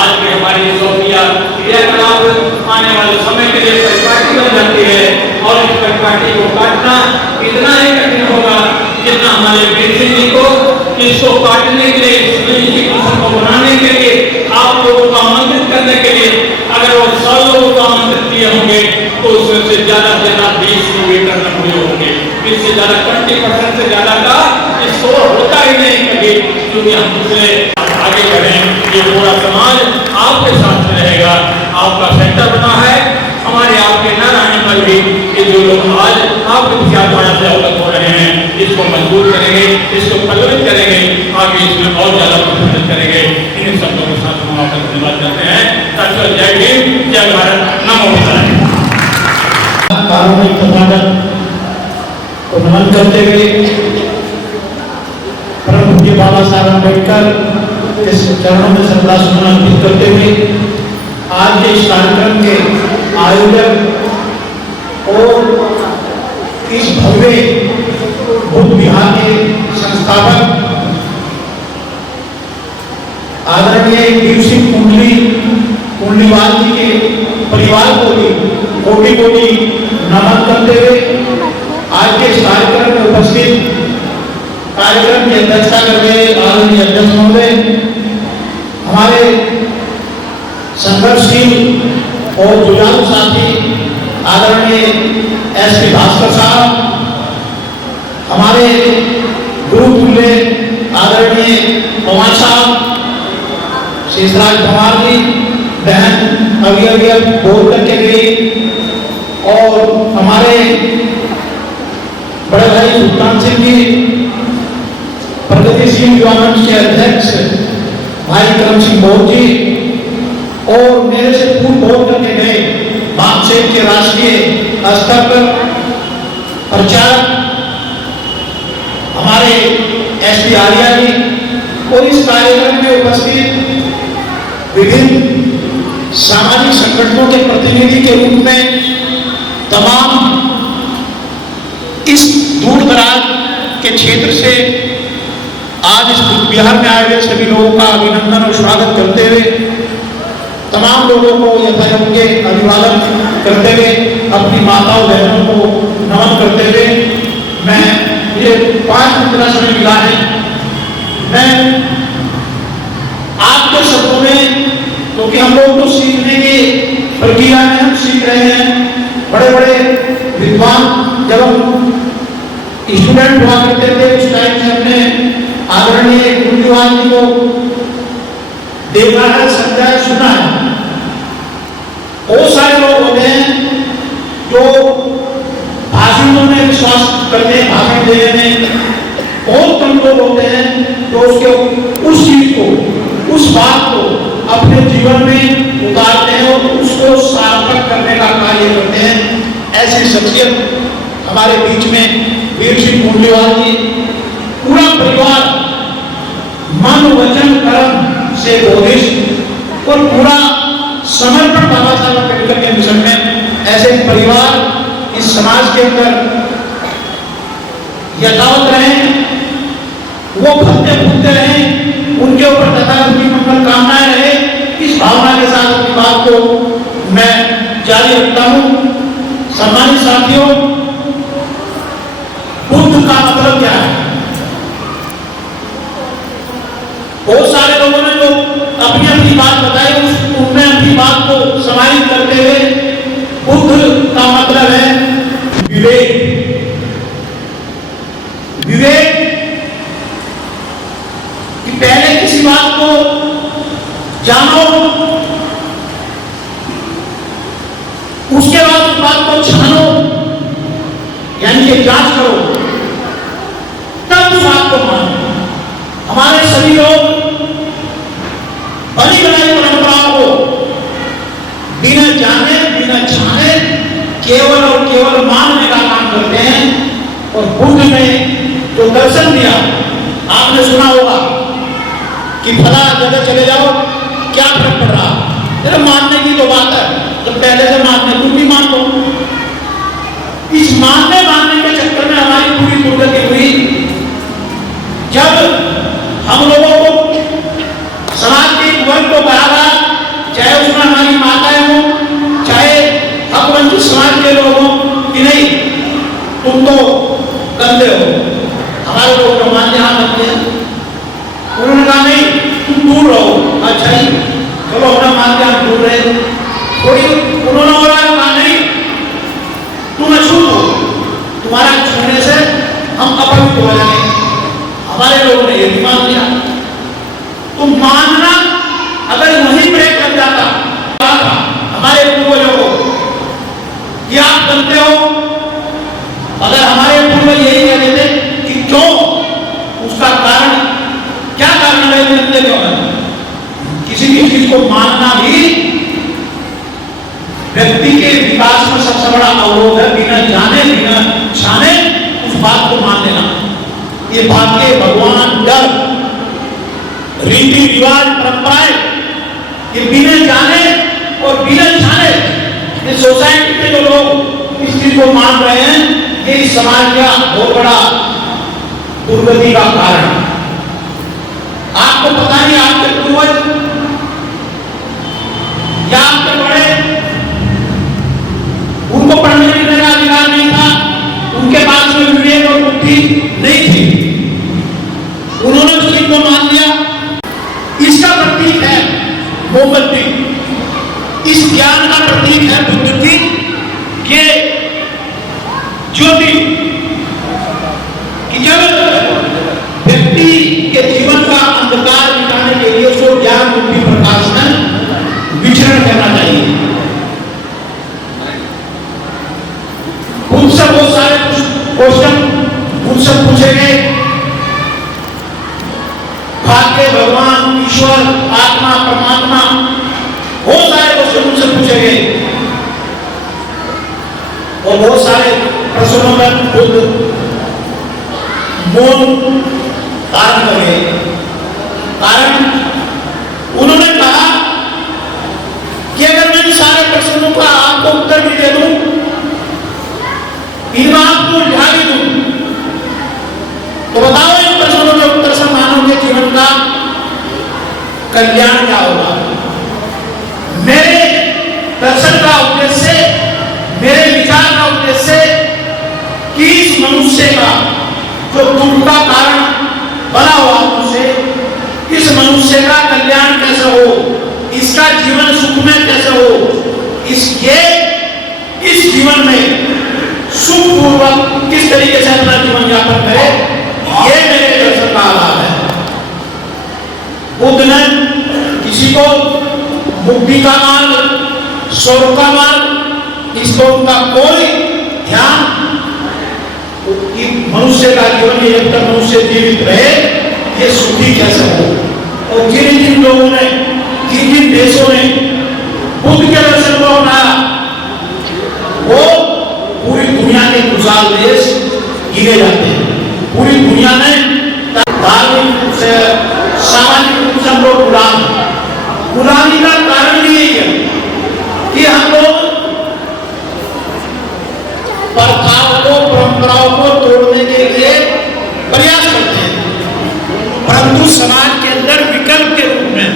आज भी हमारी सोफिया क्रियाकलाप आने वाले समय के लिए परिपाटी बन जाती है, और इस परिपाटी को काटना इतना ही कठिन होगा जितना हमारे वीर सिंह जी को इसको काटने के लिए, इंस्टीट्यूशन को बनाने के लिए, आप लोगों को आमंत्रित करने के लिए अगर वो 100 लोगों को आमंत्रित किए होंगे तो उसमें से ज्यादा 20 किलोमीटर तक हुए होंगे। इससे ज्यादा 20% से ज्यादा का इसको होता ही नहीं कभी, क्योंकि हम दूसरे आगे बढ़ें। ये पूरा समाज आपके साथ रहेगा, आपका सेंटर बना है। हमारे आपके न रहने पर भी ये जो लोग आज आपके विचारधारा से अवगत हो रहे हैं, इसको मजबूत करेंगे, इसको प्रज्वलित करेंगे, आगे इसमें और ज्यादा प्रफुल्लित करेंगे। इन शब्दों के साथ हम आपका धन्यवाद करते हैं। डॉक्टर जय भीम, जय भारत, नमो बुद्धाय। कानूनी तथागत को नमन करते हुए परम पूज्य बाबा साहब अम्बेडकर के चरणों में श्रद्धासुमन अर्पित करते हुए आज के इस कार्यक्रम के आयोजक और इस भव्य बुद्ध विहार के संस्थापक आदरणीय वीर सिंह कुंडलीवाल जी के परिवार को भी कोटि-कोटि नमन करते हुए आज के इस कार्यक्रम में उपस्थित कार्यक्रम की अध्यक्षता कर रहे आदरणीय अध्यक्ष महोदय, हमारे संघर्षशील और जुझारू साथी आदरणीय SP भास्कर साहब, हमारे गुरुतुल्य आदरणीय पवन साहब, शेषराज कुमार जी, बहन अभी बोल करके गई, और हमारे बड़े भाई सुल्तान सिंह जी, प्रगतिशील युवा मंच के अध्यक्ष भाई करम सिंह बोध जी, और मेरे से पूर्व बोल करके गए बागसेन के राष्ट्रीय स्तर पर प्रचारक हमारे SP आर्या जी, और इस कार्यक्रम में उपस्थित विभिन्न सामाजिक संगठनों के प्रतिनिधि के रूप में तमाम इस दूर दराज के क्षेत्र से आज इस बुद्ध विहार में आए हुए सभी लोगों का अभिनंदन और स्वागत करते हुए, तमाम लोगों को यथायोग्य अभिवादन करते हुए, अपनी माताओं बहनों को नमन करते हुए, मैं मुझे 5 मिनट का समय मिला है, मैं आपके शब्दों में, क्योंकि हम लोग तो सीखने की प्रक्रिया में हम सीख रहे हैं। बड़े बड़े विद्वान जब हम स्टूडेंट हुआ करते थे उस टाइम से हमने आदरणीय कुंडलीवाल जी को देखा है, समझा है, सुना है। बहुत सारे लोग होते हैं जो भाषणों में विश्वास करते हैं, भाषण देने में। बहुत कम लोग होते हैं जो उसके उस चीज को, उस बात को अपने जीवन में उतारते हैं और उसको सार्थक करने का कार्य करते हैं। ऐसी शख्सियत हमारे बीच में वीर सिंह कुंडलीवाल जी, पूरा परिवार मन वचन कर्म से बोधिष्ट और पूरा समर्पण बाबा साहब अम्बेडकर के मिशन में। ऐसे परिवार इस समाज के अंदर यथावत रहे, वो फलते फूलते रहे, उनके ऊपर तथागत की मंगल कामनाएं रहे। इस भावना के साथ अपनी बात को मैं जारी रखता हूँ। सम्मानित साथियों, बुद्ध का मतलब क्या है? बहुत सारे लोगों ने जो अपनी अपनी बात बताई, उनमें अपनी बात को समाहित करते हुए, बुद्ध का मतलब है विवेक। विवेक कि पहले किसी बात को जानो, उसके बाद उस बात को छानो, केवल और केवल मानने का काम करते हैं। और बुद्ध ने जो दर्शन दिया, आपने सुना होगा कि फला जगह चले जाओ, क्या फर्क पड़ रहा, अरे मानने की तो बात है, तो पहले से मानने, तुम भी मान लो। इस मानने के चक्कर में हमारी पूरी दुर्गति हुई। जब हम लोगों को समाज के एक वर्ग को कहा गया, चाहे उसमें हमारी माताएं हो, चाहे हक वंचित समाज के लोग हों, कि नहीं तुम तो गंदे हो, हमारे लोग तो मान यहाँ बनते हैं। उन्होंने कहा नहीं तुम दूर रहो। अच्छा ही चलो अपना मान के हम दूर रहे थोड़ी, उन्होंने और कहा नहीं तुम अशुद्ध हो, तुम्हारा छूने से हम अपवित्र हो जाएंगे। हमारे लोगों ने ये भी मान लिया। तो मानना अगर वहीं ब्रेक कर जाता हमारे पूर्वजों को कि आप गंदे हो, अगर हमारे पूर्वज यही कहते थे कि क्यों, उसका कारण क्या कारण है गंदे क्यों है? किसी भी चीज को मानना भी व्यक्ति के विकास में सबसे बड़ा अवरोध है। बिना जाने बिना छाने उस बात को मान लेना, ये भाग्य भगवान डर रीति रिवाज परंपराएं, ये बिना जाने और बिना जाने ये सोसाइटी के जो लोग इस चीज को मान रहे हैं, ये इस समाज का बहुत बड़ा दुर्गति का कारण। आपको पता नहीं आपके पूर्वज या आपके बड़े, उनको पढ़ने लिखने का अधिकार नहीं था, उनके पास में विवेक और बुद्धि नहीं थी, उन्होंने उस चीज को मान लिया। इसका प्रतीक है मोमबत्ती, इस ज्ञान का प्रतीक है बुद्धि के ज्योति, कि जब व्यक्ति के जीवन का अंधकार मिटाने के लिए उसको ज्ञान बुद्धि प्रकाश में विचरण करना चाहिए। उनसे बहुत सारे क्वेश्चन उनसे पूछे गए, भाग्य भगवान ईश्वर आत्मा परमात्मा बहुत सारे क्वेश्चन उनसे पूछे गए और बहुत सारे प्रश्नों में खुद मौन धारण कर गए। कारण उन्होंने कहा कि अगर मैं इन सारे प्रश्नों का आपको उत्तर भी दे दूं, इन आपको उठा भी दूं, तो बताओ इन प्रश्नों के उत्तर से मानव के जीवन का कल्याण क्या होगा? मेरे दर्शन का उद्देश्य, मेरे विचार का उद्देश्य कि इस मनुष्य का जो दुख का कारण बना हुआ मनुष्य, इस मनुष्य का कल्याण कैसे हो, इसका जीवन सुखमय कैसे हो, इस जीवन में सुखपूर्वक किस तरीके से अपना जीवन यापन करे, ये मेरे दर्शन का आधार है। बुद्ध ने किसी को मुक्ति का मार्ग, स्वर्ग का मार्ग, इसको उनका कोई ध्यान, मनुष्य का जीवन में जब तक मनुष्य जीवित रहे ये सुखी कैसे हो। और जिन जिन लोगों ने, जिन जिन देशों ने बुद्ध के दर्शन को अपनाया, वो पूरी दुनिया के खुशहाल देश गिने जाते हैं। पूरी दुनिया में धार्मिक रूप से, सामाजिक रूप से हम लोग गुलामी का कारण भी यही है कि हम लोग प्रथाओं को, परंपराओं को तोड़ने के लिए प्रयास करते हैं, परंतु समाज के अंदर विकल्प के रूप में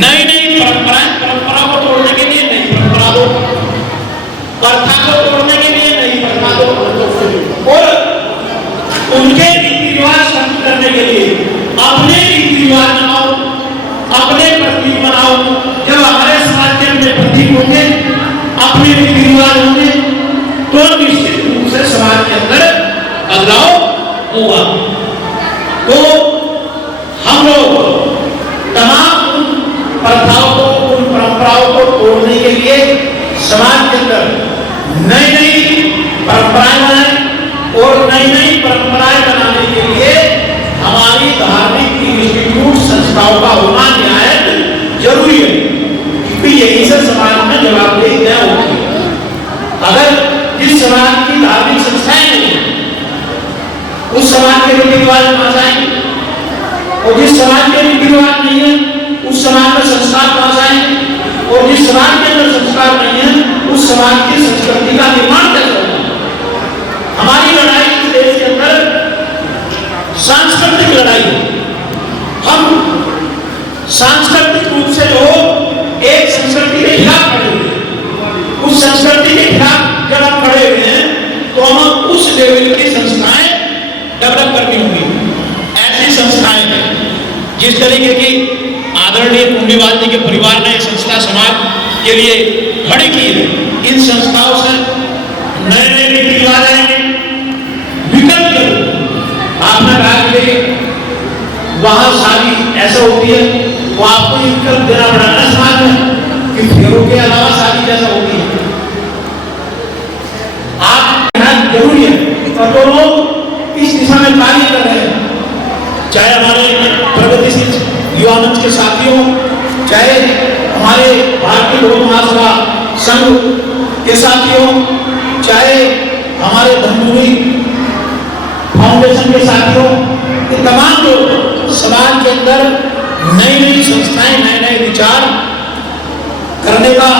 नई नई परंपरा को तोड़ने के लिए नई परंपरा दो, प्रथा को तोड़ने के लिए नई प्रथा दो, और उनके रीति रिवाज खत्म करने के लिए अपने रीति रिवाज बनाओ, अपने प्रतीक बनाओ। जब हमारे समाज के अपने प्रतीक होंगे, अपने रीति रिवाज होंगे, तो निश्चित रूप से समाज के अंदर बदलाव होगा। तो हम लोग तमाम प्रथाओं को, उन परंपराओं को तोड़ने के लिए समाज के अंदर नई नई परंपराएं बनाएं, और नई नई परंपराएं बनाने के लिए हमारी धार्मिक इंस्टीट्यूट संस्थाओं का होना निहायत जरूरी है, क्योंकि यही से समाज में जवाबदेही तय होती है। अगर के रीति रिवाज कहां से आएंगे? और जिस समाज के रीति रिवाज नहीं है उस समाज में संस्कार कहां से आएंगे? और जिस समाज के अंदर संस्कार नहीं है उस समाज की संस्कृति का निर्माण कैसे होगा? हमारी लड़ाई इस देश के अंदर सांस्कृतिक लड़ाई है। हम सांस्कृतिक रूप से जो एक संस्कृति के खिलाफ खड़े हुए हैं, उस संस्कृति के खिलाफ जब हम खड़े हुए हैं तो हम उस लेवल की संस्थाएं डेवलप करनी होंगी। ऐसी संस्थाएं जिस तरीके की आदरणीय कुंडीवाल जी के परिवार ने संस्था समाज के लिए खड़ी की है, इन संस्थाओं से नए नए रीति रिवाज आएंगे, विकल्प जरूर। आपने कहा कि वहां शादी ऐसा होती है वो आपको ये विकल्प देना पड़ेगा समाज में कि फेरों के अलावा शादी जैसा होती है। आप जरूरी है और जो लोग इस दिशा में कार्य कर रहे हैं, चाहे हमारे प्रगतिशील युवा मंच के साथियों, चाहे हमारे भारतीय लोक महासभा संघ के साथियों, चाहे हमारे धनगुरी फाउंडेशन के साथियों, ये तमाम लोग समाज के अंदर नई नई संस्थाएं, नए नए विचार करने का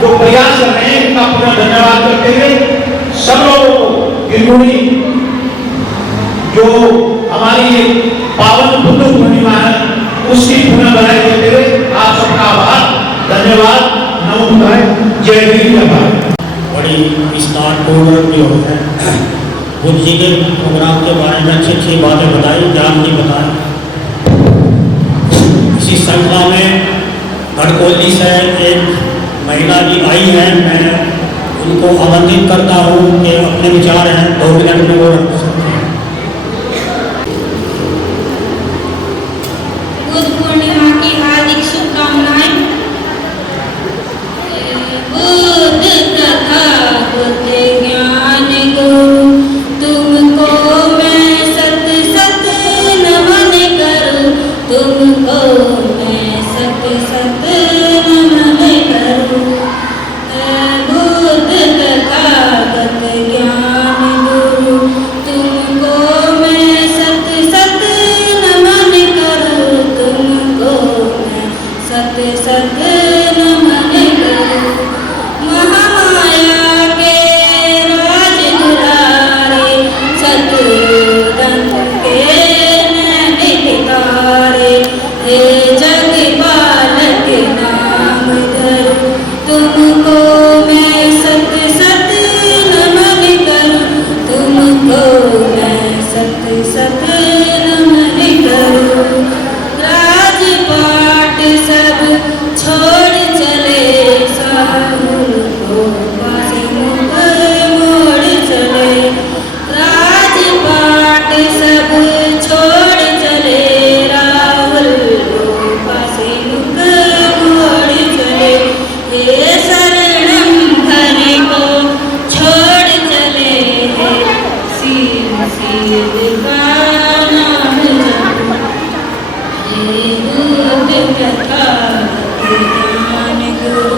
जो प्रयास कर रहे हैं, इनका पूरा धन्यवाद करते हुए सब लोगों को दिलगुणी जो हमारी पावन बुद्ध पूर्णिमा है उसकी पुनः बधाई देते हुए आप सबका आभार, धन्यवाद, नमो बुद्धाय, जय हिंद, जय भारत। बड़ी विस्तार पूर्वक जो है बुद्ध जी के प्रोग्राम के बारे में अच्छी अच्छी बातें बताई, ज्ञान भी बताए। इसी श्रृंखला में घटकोली से एक महिला भी आई है, मैं उनको आमंत्रित करता हूँ कि अपने विचार हैं 2 मिनट में वो रख सकते हैं। बुद्ध पूर्णिमा की हार्दिक शुभकामनाएं। बुद्ध तथा बुद्ध ज्ञान गुरु तुमको मैं सत सत नमन करूं, तुमको मैं सत सत नमन करूं। बुद्ध तथा बुद्ध ज्ञान गुरु तुमको मैं सत सत नमन करूं, तुमको मैं सत सत नमन करूं। महामाया के राज दुलारे, सतदंत के नैन तारे, हे जग बालक नाम धरो, तुमको मैं सत सत नमन करूं, तुमको मैं सत सत नमन करूं। राजपाट सब छोड़ चले, साहुल को पास मुख मोड़ चले। राजपाट सब छोड़ चले, राहुल को पास मुख मोड़ चले। हे शरणम घर को छोड़ चले, हे शिव शिव का नाम जपो। हे बुद्ध तथा ज्ञान गुरु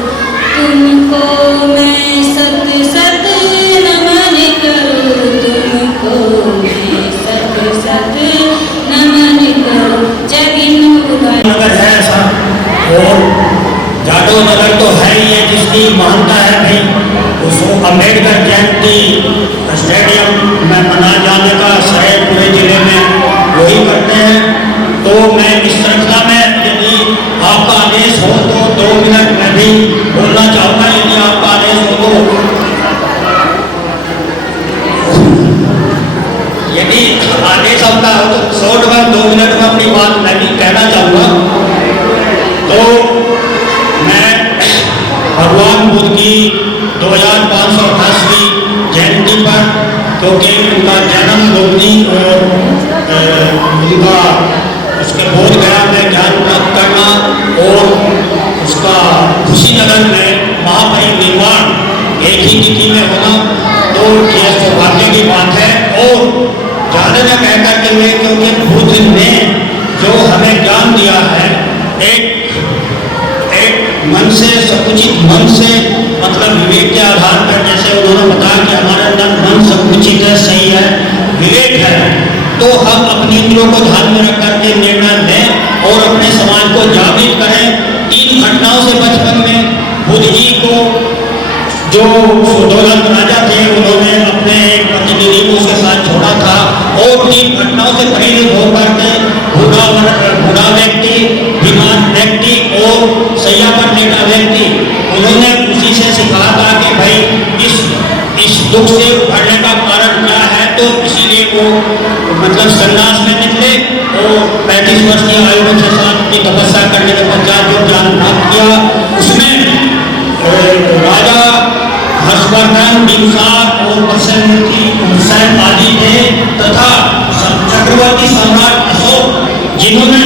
तुमको मैं सत सत नमन करूं, तुमको मैं सत सत नमन करूं। जय हिंद बुद्धाय। नगर है ऐसा और जादव नगर तो है ही है जिसकी मानता है भाई उसको अम्बेडकर जयंती स्टेडियम में मनाए जाने का शायद पूरे जिले में वही करते हैं। तो मैं इस श्रृंखला में यदि आपका आदेश हो तो 2 मिनट में भी बोलना चाहूँगा, यदि आपका आदेश हो तो। यदि आदेश आपका हो तो शॉर्ट में 2 मिनट में अपनी बात मैं भी कहना चाहूँगा। तो मैं भगवान बुद्ध की 2528वीं जयंती पर, क्योंकि उनका जन्म लोकनी और उनका उसके बोध गया में ज्ञान प्राप्त करना और उसका कुशीनगर में महापरिनिर्वाण एक ही तिथि में होना, तो यह सौभाग्य की बात है। और ज़्यादा न कहकर के हुए, क्योंकि बुद्ध ने जो हमें ज्ञान दिया है एक मन से, संकुचित मन से, मतलब विवेक के आधार पर, जैसे उन्होंने बताया कि हमारे अंदर मन संकुचित है, सही है, विवेक है, तो हम अपनी इंद्रियों को ध्यान में रख करके निर्णय लें और अपने समाज को जागृत करें। 3 घटनाओं से बचपन में बुद्ध जी को जो सुदोलक राजा थे उन्होंने अपने एक प्रतिनिधि को उसके साथ छोड़ा था और 3 घटनाओं से प्रेरित होकर के बूढ़ा व्यक्ति, बीमार व्यक्ति और सैया पर लेटा व्यक्ति, उन्होंने उसी से सीखा था कि भाई इस दुख से उभरने का कारण क्या है। तो इसीलिए वो मतलब संन्यास में निकले और 35 वर्ष की आयु में 6 साल की तपस्या करने के पश्चात जो ज्ञान प्राप्त किया उसमें राजा हर्षवर्धन, बिंदुसार और प्रसेन आदि थे तथा चक्रवर्ती सम्राट अशोक जिन्होंने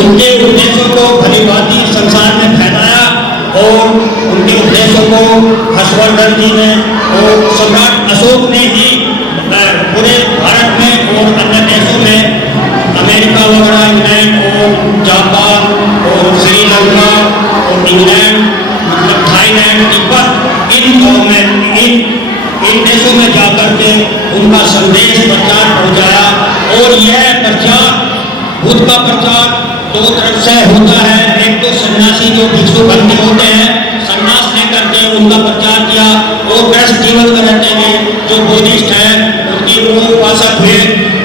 उनके उपदेशों को भलीभांति संसार में फैलाया और उनके उपदेशों को हर्षवर्धन जी ने और सम्राट अशोक ने ही पूरे भारत में और अन्य देशों में अमेरिका वगैरह, इंग्लैंड और जापान और श्रीलंका और इंग्लैंड मतलब थाईलैंड, तिब्बत इन देशों में जाकर के उनका संदेश प्रचार पहुंचाया। और यह प्रचार, बुद्ध का प्रचार 2 तरफ से होता है। एक तो सन्यासी जो भिक्षु बनते होते हैं, सन्यास लेकर के उनका प्रचार किया और गृहस्थ जीवन में रहते हुए जो बुद्धिस्ट है उनकी वो उपासक हुए।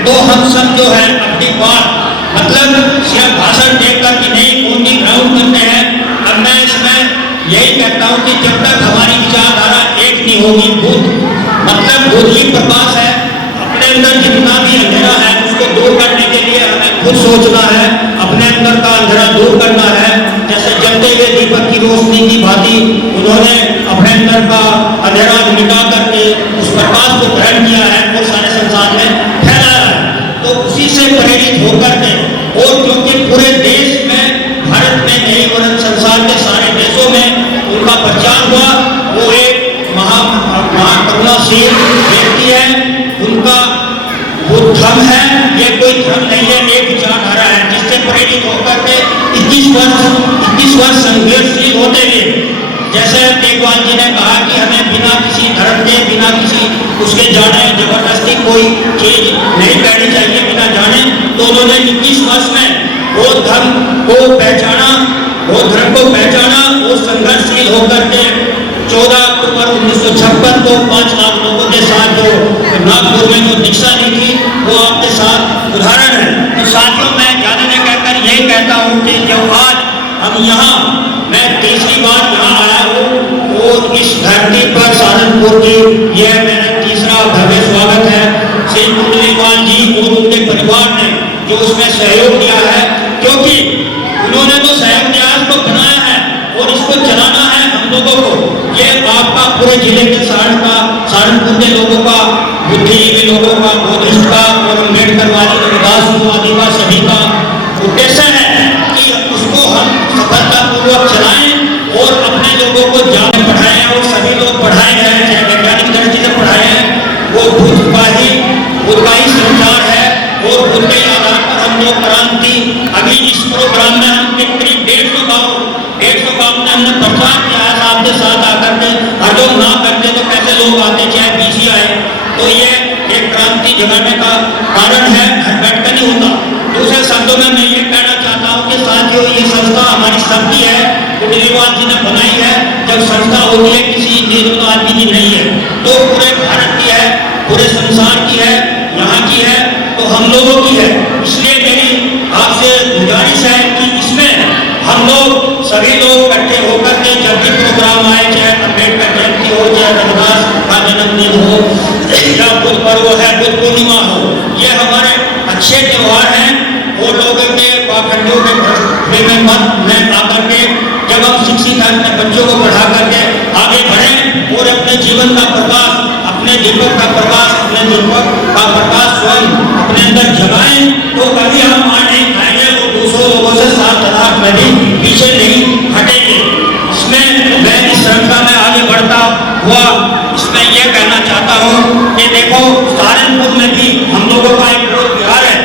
तो हम सब जो है अपनी बात मतलब सिर्फ भाषण देकर कि नहीं उनकी ग्राउंड करते हैं। अब मैं इसमें यही कहता हूँ कि जब तक हमारी विचारधारा एक नहीं होगी, बुद्ध मतलब बुद्ध ही प्रकाश है, अपने अंदर जितना भी अंधेरा है उसको दूर करने के लिए हमें खुद सोचना है, अपने अंदर का अंधेरा दूर करना है। जैसे जलते हुए दीपक की रोशनी की भांति उन्होंने अपने अंदर का अंधेरा मिटा करके उस प्रकाश को ग्रहण किया है और सारे संसार में फैलाया है। तो उसी से प्रेरित होकर के और क्योंकि पूरे देश में, भारत में नहीं वरन संसार के सारे देशों में उनका प्रचार हुआ, वो एक महाकरुणाशील व्यक्ति है। उनका वो धर्म है, ये कोई धर्म नहीं है, एक विचारधारा है जिससे प्रेरित होकर के 21 वर्ष संघर्षशील होते हुए, जैसे टेकवाल जी ने कहा कि हमें बिना किसी धर्म के, बिना किसी उसके जाने जबरदस्ती कोई चीज नहीं करनी चाहिए बिना जाने। तो उन्होंने 21 वर्ष में वो धर्म को पहचाना, वो धर्म को पहचाना और संघर्षशील होकर के 14 अक्टूबर 1956 को 5 लाख लोगों के साथ जो नागपुर में जो दीक्षा ली थी वो आपके साथ उदाहरण है। तो साथियों मैं ज्यादा नहीं कहकर यही कहता हूँ कि जो आज हम यहाँ, मैं तीसरी बार यहाँ आया हूँ और इस धरती पर सारनपुर की यह मेरा तीसरा भव्य स्वागत है। श्री कुंडलीवाल जी और उनके परिवार ने जो उसमें सहयोग दिया है, क्योंकि उन्होंने तो सहयोग दिया है, उसको बनाया है और इसको चलाना है हम लोगों को। ये आपका पूरे जिले के सारनपुर के लोगों का, बुद्धिजीवी लोगों का, बुद्धिस्ट का और अम्बेडकरवादी रविदासवादी का सभी का उद्देश्य है कि उसको हम सफलतापूर्वक चलाएं और अपने लोगों को जाने पढ़ाएं। और सभी लोग पढ़ाए गए हैं, चाहे वैज्ञानिक दृष्टि से पढ़ाए हैं, वो बुद्ध का ही संचार है और बुद्ध के आधार पर हम लोग क्रांति। अभी इस प्रोग्राम में हम करीब 150 गाँव में हमने प्रचार किया है आपके साथ आकर के। हर लोग ना करते तो कैसे लोग आते, चाहे बीसी आए। तो ये एक क्रांति जगाने का कारण है, घर बैठ कर नहीं होता। दूसरे शब्दों में मैं ये कहना चाहता हूँ कि साथियों ये संस्था हमारी सबकी है, कुंडलीवाल जी ने बनाई है। जब संस्था होती है किसी देश आदमी की नहीं है, तो पूरे भारत की है, पूरे संसार की है, यहाँ की है, तो हम लोगों की है। इसलिए मेरी आपसे गुजारिश है कि इसमें हम लोग सभी लोग इकट्ठे होकर के जब भी प्रोग्राम आए, चाहे अम्बेडकर जयंती हो, चाहे रविदास का जन्मदिन हो या बुद्ध पर्व है, बुद्ध पूर्णिमा हो, ये हमारे अच्छे त्योहार हैं। और लोगों के पाखंडियों के मत में आकर के जब हम शिक्षित हैं, अपने बच्चों को पढ़ा करके आगे बढ़ें और अपने जीवन का प्रकाश, अपने दीपक का प्रकाश, अपने दीपक का प्रकाश स्वयं अपने अंदर जगाएं, तो कभी हम मार नहीं खाएंगे और दूसरों लोगों से साथ तलाक में भी पीछे नहीं हटेंगे। इसमें मैं इस श्रृंखला में आगे बढ़ता हुआ इसमें यह कहना चाहता हूँ कि देखो सहारनपुर में भी हम लोगों का एक बहुत बिहार है,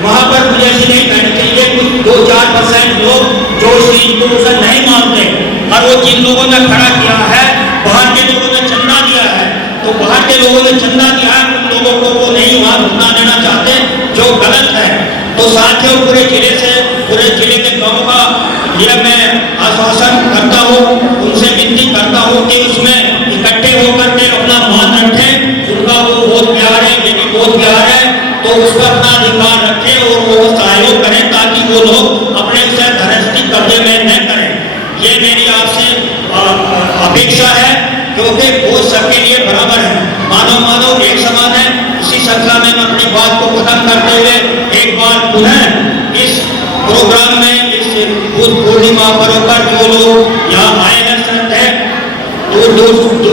वहाँ पर मुझे ऐसी नहीं कहनी चाहिए। कुछ 2-4% लोग जो इस चीज को उसे नहीं मानते, और वो जिन लोगों ने खड़ा किया है, बाहर के लोगों ने चंदा दिया है, तो बाहर के लोगों ने चंदा दिया है, उन लोगों को वो नहीं वहाँ घुसना देना चाहते। जो साथियों पूरे जिले के गाँव का यह मैं आश्वासन करता हूँ, उनसे विनती करता हूँ कि उसमें इकट्ठे होकर के अपना मान रखें। उनका वो बहुत प्यार है, ये भी बहुत प्यार है, तो उस पर अपना अधिकार रखें और वो सहयोग करें ताकि वो लोग अपने उसे धनस्ती कब्जे में न करें। ये मेरी आपसे अपेक्षा है, क्योंकि वो सबके लिए बराबर है, मानव एक समान है। इसी श्रृंखला में मैं अपनी बात को खत्म करते हुए एक बार पुनः इस प्रोग्राम में इस बुद्ध पूर्णिमा पर्व पर जो लोग यहाँ आए हैं श्रद्धा दूर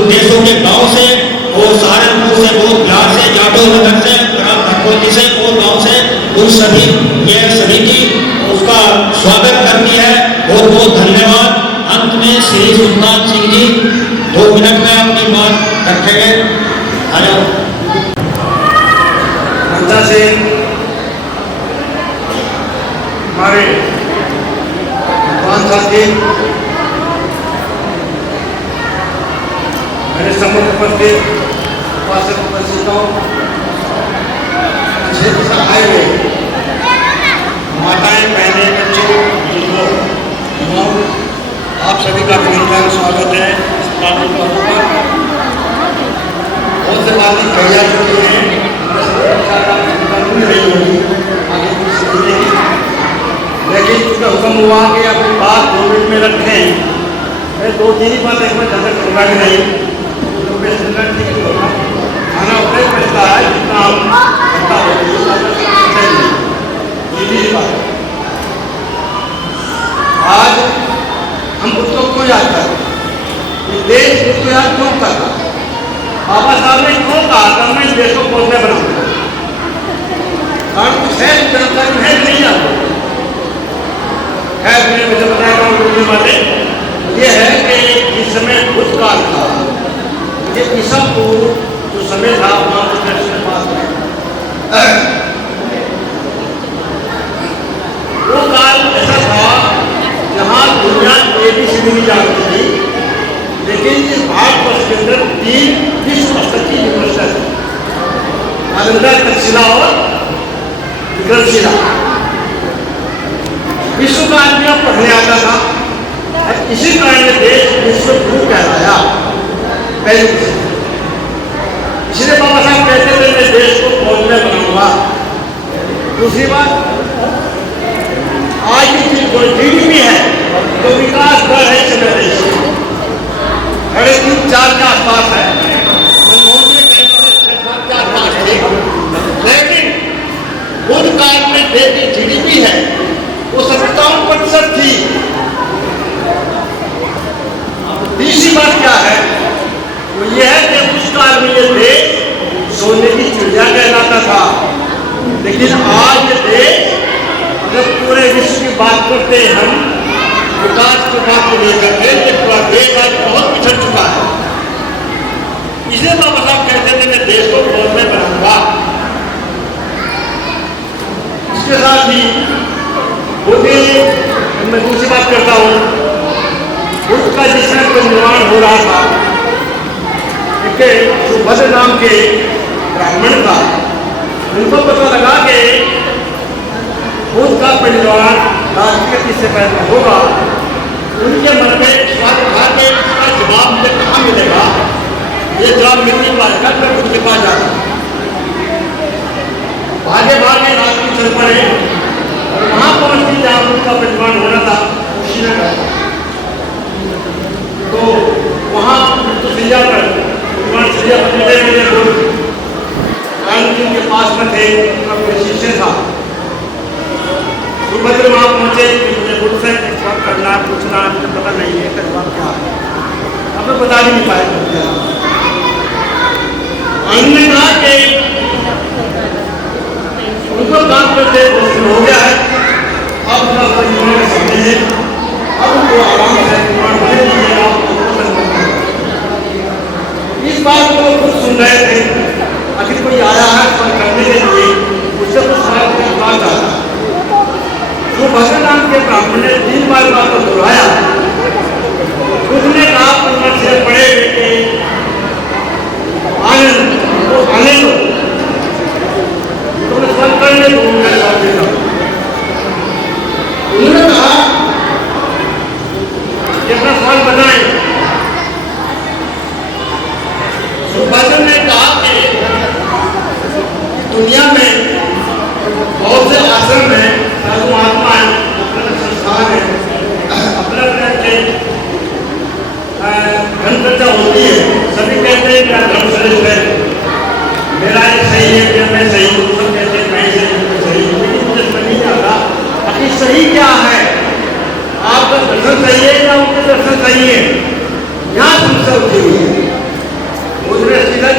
देशों के गांव से और सहारनपुर से, बहुत बिहार से, जाटो नगर से, धनकोटी से और गांव से, उन सभी यह समिति उसका स्वागत करती है। बहुत बहुत धन्यवाद। अंत में श्री सुल्तान सिंह जी 2 मिनट में अपनी बात रखेंगे। हेलो मंचा से हमारे विद्वान साथी, मेरे सम्मुख उपस्थित उपासक उपस्थितों, क्षेत्र से आए हुए माताएं, बहनें, बच्चों, बुजुर्गों, युवाओं, आप सभी का विनम्र स्वागत है इस पावन पर्व पर। बहुत से बातें कही जा चुकी हैं, नहीं होगी आगे कुछ समझने की, लेकिन चूंकि हुक्म हुआ कि अपनी बात 2 मिनट में रखें, मैं 2-3 ही बातें इसमें ज़्यादा करूँगा कि नहीं, तो मैं सुनना ठीक होगा। खाना उतना ही बचता है जितना हम करता हो, ये भी बात है। आज हम बुद्धों को याद करते हैं, ये देश बुद्ध याद क्यों करता है? बाबा साहब ने क्यों कहा कि मैं इस देश को खोलने बनाऊंगा? कारण कुछ है जानकारी है नहीं आपको है, मैंने मुझे बताया उनकी बातें ये है कि जिस समय बुद्ध काल था, ये ईसा पूर्व जो समय था वहाँ के पास वो काल ऐसा था जहाँ दुनिया ABCD नहीं जानती थी, लेकिन इस भारतवर्ष के अंदर 3 विश्व स्तर की यूनिवर्सिटी, नालंदा, तक्षशिला और विक्रमशिला। विश्व का आदमी पढ़ने आता था, इसी कारण देश विश्व गुरु कहलाया पहले। इसलिए बाबा साहब कहते थे मैं देश को फौज में बनाऊंगा। दूसरी बात, आज की जो GDP है, जो विकास दर है समय देश 3.4 के आसपास है, मनमोहन जी के आसपास थे, लेकिन बुद्ध काल में देश की GDP है वो 57% थी। तीसरी बात क्या है, वो ये है कि उस काल में ये देश सोने की चिड़िया कहलाता था, लेकिन आज ये देश जब पूरे विश्व की बात करते हैं हम विकास की बात को लेकर के, ये पूरा देश आज बहुत पिछड़ चुका है। इसलिए बाबा साहब कहते थे मैं देश को फौज में बनाऊंगा। इसके साथ ही मैं दूसरी बात करता हूँ, बुद्ध का जिस समय पर निर्माण हो रहा था, सुभद्र नाम के ब्राह्मण था, उनको पता लगा कि बुद्ध का परिनिर्वाण राष्ट्रपति से पहले होगा। उनके मन में सवाल उठा के इसका जवाब मुझे कहाँ मिलेगा, ये जवाब मिल नहीं पाएगा, मैं बुद्ध के पास जाता भागे भागे राष्ट्रीय चल पड़े और वहाँ पहुँचती जहाँ उनका परिनिर्वाण होना था श्रीनगर, तो वहाँ सिया पर के पास में थे, उनका कोई शिष्य था। सुभद्र वहाँ पहुँचे, मुझे बुद्ध से बात करना पूछना मुझे पता नहीं है इसका जवाब क्या है, अब मैं बता नहीं पाया। अन्य कहा कि उनको काम करते हो गया है, अब उनका समझे हैं, अब उनको आराम से निर्माण होने दीजिए, आप इस बात को खुद सुन रहे थे। आखिर कोई आया है करने के लिए, उससे कुछ सवाल के बाद आता है। तो भगत नाम के ब्राह्मण ने 3 बार बात को दोहराया। उसने कहा पूर्ण से बड़े बेटे आनंद तो आने दो, तुमने स्वर्ग करने दो, मैं जवाब देता हूँ।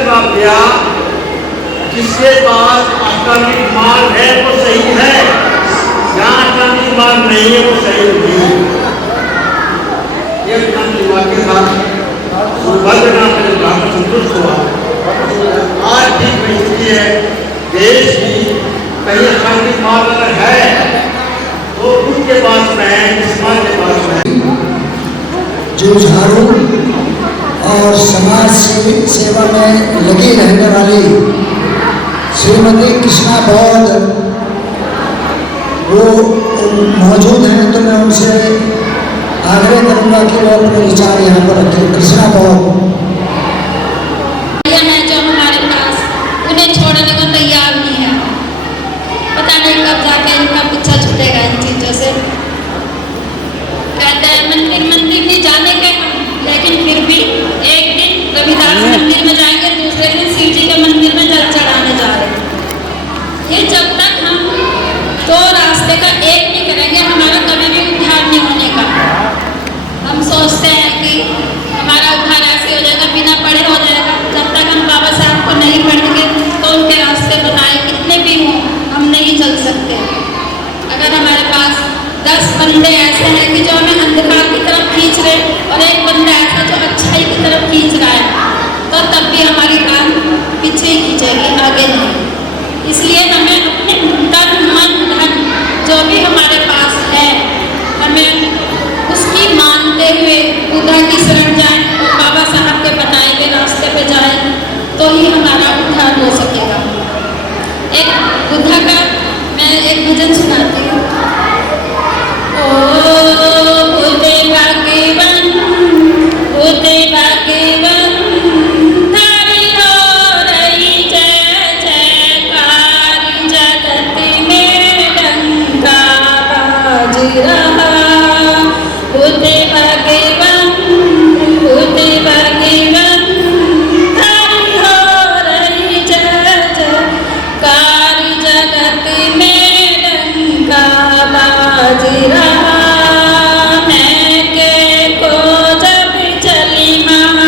जवाब दिया, जिसके पास आक्रमिक माल है वो सही है, जहाँ आक्रमिक माल नहीं है वो सही नहीं है। ये के साथ संतुष्ट हुआ। आज भी परिस्थिति है देश की, कहीं आक्रमिक माल अगर है तो उनके पास में है, किसान के पास में है। जुझारू और समाज सेवा में लगी रहने वाली श्रीमती कृष्णा बौद्ध वो मौजूद हैं, तो मैं उनसे आग्रह करूंगा कि वो अपने विचार यहाँ पर रखें। कृष्णा बौद्ध जो हमारे पास उन्हें छोड़ने को तैयार नहीं है। पता नहीं कब जाके इनका पीछा छूटेगा इन चीजों से। कहते हैं मंदिर मंदिर में जाने के, लेकिन फिर भी एक दिन रविदास मंदिर में जाएंगे, दूसरे दिन शिव जी के मंदिर में जल चढ़ाने जा रहे हैं। ये जब तक हम दो रास्ते का एक नहीं करेंगे, हमारा कभी भी उद्धार नहीं होने का। हम सोचते हैं कि हमारा उद्धार ऐसे हो जाएगा, बिना पढ़े हो जाएगा। जब तक हम बाबा साहब को नहीं पढ़ेंगे तो उनके रास्ते बनाए कितने भी हों, हम नहीं चल सकते। अगर हमारे पास 10 बंदे ऐसे हैं कि जो हमें अंधकार की तरफ खींच रहे और एक बंदा ऐसा जो अच्छाई की तरफ खींच रहा है, तो तब भी हमारी टांग पीछे ही खींचेगी, आगे नहीं। इसलिए हमें अपने तन मन धन जो भी हमारे पास है, हमें उसकी मानते हुए बुद्धा की शरण जाए और बाबा साहब के बताए गए रास्ते पे जाए, तो ही हमारा उद्धार हो सकेगा। एक बुद्धा का मैं एक भजन सुनाती हूँ। ओ बुद्धे भाग्यवन, बुद्धे भाग्यवन, तारी हो रही जय जयकार, जगत में डंका बाज रहा। बुद्धे भाग्यवन, बुद्धे भाग्यवन, तारी हो रही जय जयकार, जगत में डंका बाज रहा। मैं के को जब चली महा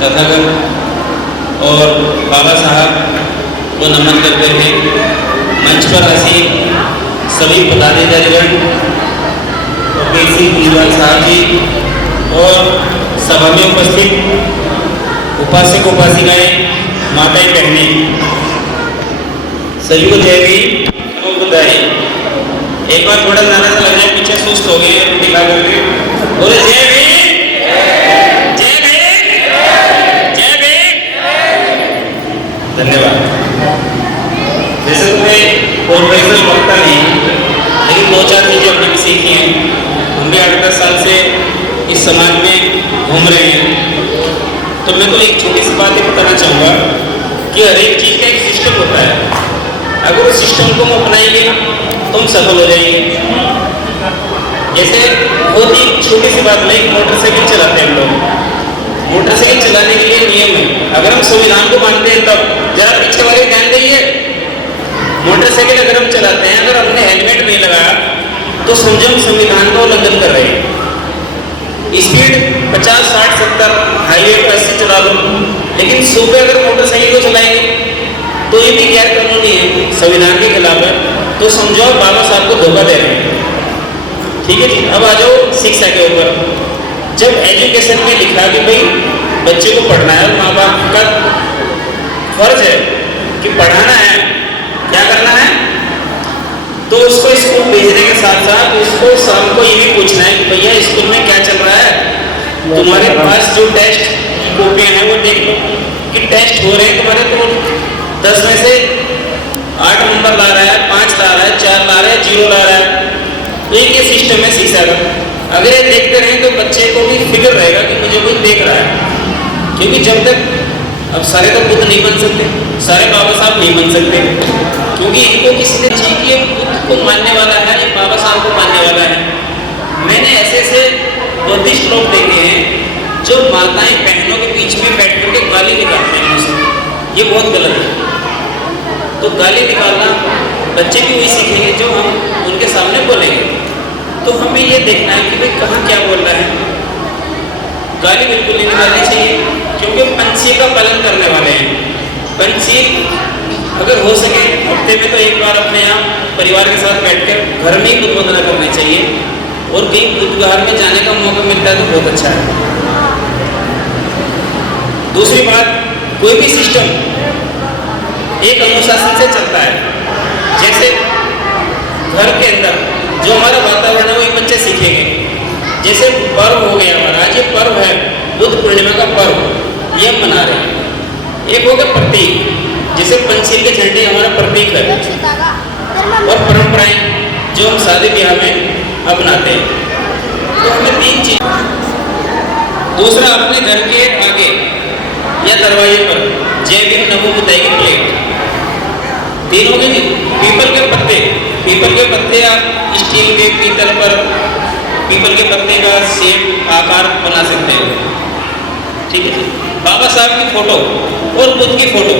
तथागत और बाबा साहब को नमन करते हुए मंच पर आसीन सभी पदाधिकारीगण, केसी केजरीवाल साहब जी और सभा में उपस्थित उपासक उपासिकाएं, माताएं बहनें, सभी को जय भीम और बधाई। एक बार थोड़ा नारा सा लग जाए, पीछे सुस्त हो गए दिखा करके बोले जय भीम, जय भीम, जय भीम। धन्यवाद। वैसे तो मैं प्रोफेशनल वक्ता नहीं, लेकिन 2-4 चीजें हमने भी सीखी हैं। हम भी 8-10 साल से इस समाज में घूम रहे हैं। तो मैं तो एक छोटी सी बात ये बताना चाहूँगा कि हर एक चीज़ का एक सिस्टम होता है। अगर उस सिस्टम को हम अपनाएंगे तो हम सफल हो जाएंगे। जैसे बहुत ही छोटी सी बात नहीं, मोटरसाइकिल चलाते हैं हम लोग। मोटरसाइकिल चलाने के लिए नियम है। अगर हम संविधान को मानते हैं तब जरा पीछे वाले ध्यान देंगे। मोटरसाइकिल अगर हम चलाते हैं, अगर हमने हेलमेट नहीं लगाया तो समझो हम संविधान का उल्लंघन कर रहे हैं। स्पीड 50, 60, 70 हाईवे पर 80 चला लो, लेकिन 100 पे अगर मोटरसाइकिल को चलाएंगे तो ये भी गैर कानूनी है, संविधान के खिलाफ है। तो समझो आप बाबा साहब को धोखा दे रहे हैं। ठीक है जी। अब आ जाओ शिक्षा के ऊपर। जब एजुकेशन में लिखा कि भाई बच्चे को पढ़ना है, माँ बाप का फर्ज है कि पढ़ाना है, क्या करना है, तो उसको स्कूल भेजने के साथ साथ उसको शाम को ये भी पूछना है कि भैया स्कूल में क्या चल रहा है, तुम्हारे पास जो टेस्ट की कॉपियाँ हैं वो देख लो कि टेस्ट हो रहे हैं तुम्हारे, तो 10 में से 8 नंबर ला रहा है, 5 ला रहा है, 4 ला रहा है, 0 ला रहा है। तो ये सिस्टम है शिक्षा का। अगर ये देखते रहें तो बच्चे को भी फिक्र रहेगा कि मुझे कोई देख रहा है। क्योंकि जब तक, अब सारे तो बुद्ध नहीं बन सकते, सारे बाबा साहब नहीं बन सकते, क्योंकि इनको किसी ने चाहिए बुद्ध को मानने वाला है, ये बाबा साहब को मानने वाला है। मैंने ऐसे बुद्धिस्ट लोग देखे हैं जो माताएं बहनों के बीच में बैठ करके गाली निकालते हैं मुझसे। ये बहुत गलत है। तो गाली निकालना बच्चे भी वही सीखेंगे जो हम उनके सामने बोलेंगे। तो हमें ये देखना है कि भाई कहाँ क्या बोल रहा है। गाली बिल्कुल नहीं निकालनी चाहिए, क्योंकि पंचशील का पालन करने वाले हैं। पंचशील अगर हो सके हफ्ते में तो एक बार अपने यहाँ परिवार के साथ बैठकर घर में ही बुद्ध वंदना करनी चाहिए, और कहीं बुद्ध विहार में जाने का मौका मिलता है तो बहुत अच्छा है। दूसरी बात, कोई भी सिस्टम एक अनुशासन से चलता है। जैसे घर के अंदर जो हमारा वातावरण है वो बच्चे सीखेंगे। जैसे पर्व हो गया हमारा, आज ये पर्व है बुद्ध पूर्णिमा का पर्व, ये हम मना रहे हैं। एक हो गया प्रतीक, जैसे पंचशील के झंडे हमारा प्रतीक है, और परंपराएं जो हम शादी ब्याह में अपनाते हैं। तो हमें 3 चीज। दूसरा, अपने घर के आगे या दरवाजे पर जय भीम नमो बुद्धाय की प्लेट। तीनों के पीपल के पत्ते, पीपल के पत्ते आप स्टील के, पीतल पर पीपल के पत्ते का शेप आकार बना सकते हैं। ठीक है। बाबा साहब की फोटो और बुद्ध की फोटो,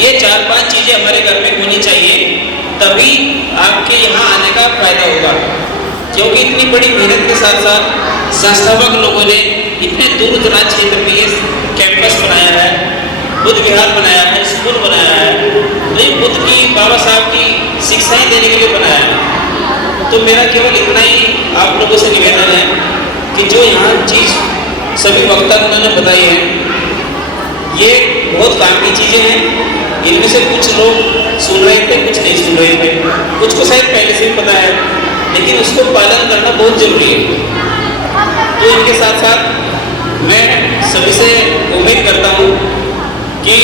ये 4-5 चीजें हमारे घर में होनी चाहिए, तभी आपके यहाँ आने का फायदा होगा। क्योंकि इतनी बड़ी मेहनत के साथ साथ संस्थापक लोगों ने इतने दूर दराज क्षेत्र में ये कैंपस बनाया है, बुद्ध विहार बनाया है, स्कूल बनाया है। तो ये बुद्ध की, बाबा साहब की शिक्षाएं देने के लिए बनाया है। तो मेरा केवल इतना ही आप लोगों से निवेदन है कि जो यहाँ चीज़ सभी वक्ता उन्होंने बताई है, ये बहुत काम की चीज़ें हैं। इनमें से कुछ लोग सुन रहे थे, कुछ नहीं सुन रहे थे, कुछ को शायद पहले से भी पता है, लेकिन उसको पालन करना बहुत जरूरी है। तो इनके साथ साथ मैं सभी से उम्मीद करता हूँ कि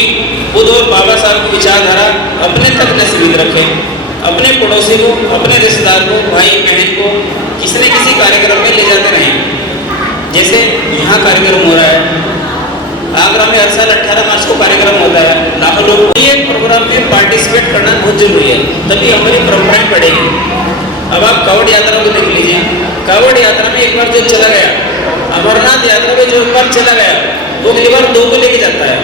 बुद्ध और बाबा साहब की विचारधारा अपने तक न सीमित रखें, अपने पड़ोसी को, अपने रिश्तेदार को, भाई बहन को किसी न किसी कार्यक्रम में ले जाते रहें। जैसे यहाँ कार्यक्रम हो रहा है, आगरा में हर साल 18 मार्च को कार्यक्रम होता है, लाखों लोग ये प्रोग्राम में पार्टिसिपेट करना बहुत जरूरी है, तभी हमारी परंपराएं बढ़ेगी। अब आप कावड़ यात्रा को देख लीजिए। कावड़ यात्रा में एक बार जो चला गया, अमरनाथ यात्रा में जो एक बार चला गया, वो अगली बार 2 को लेके जाता है,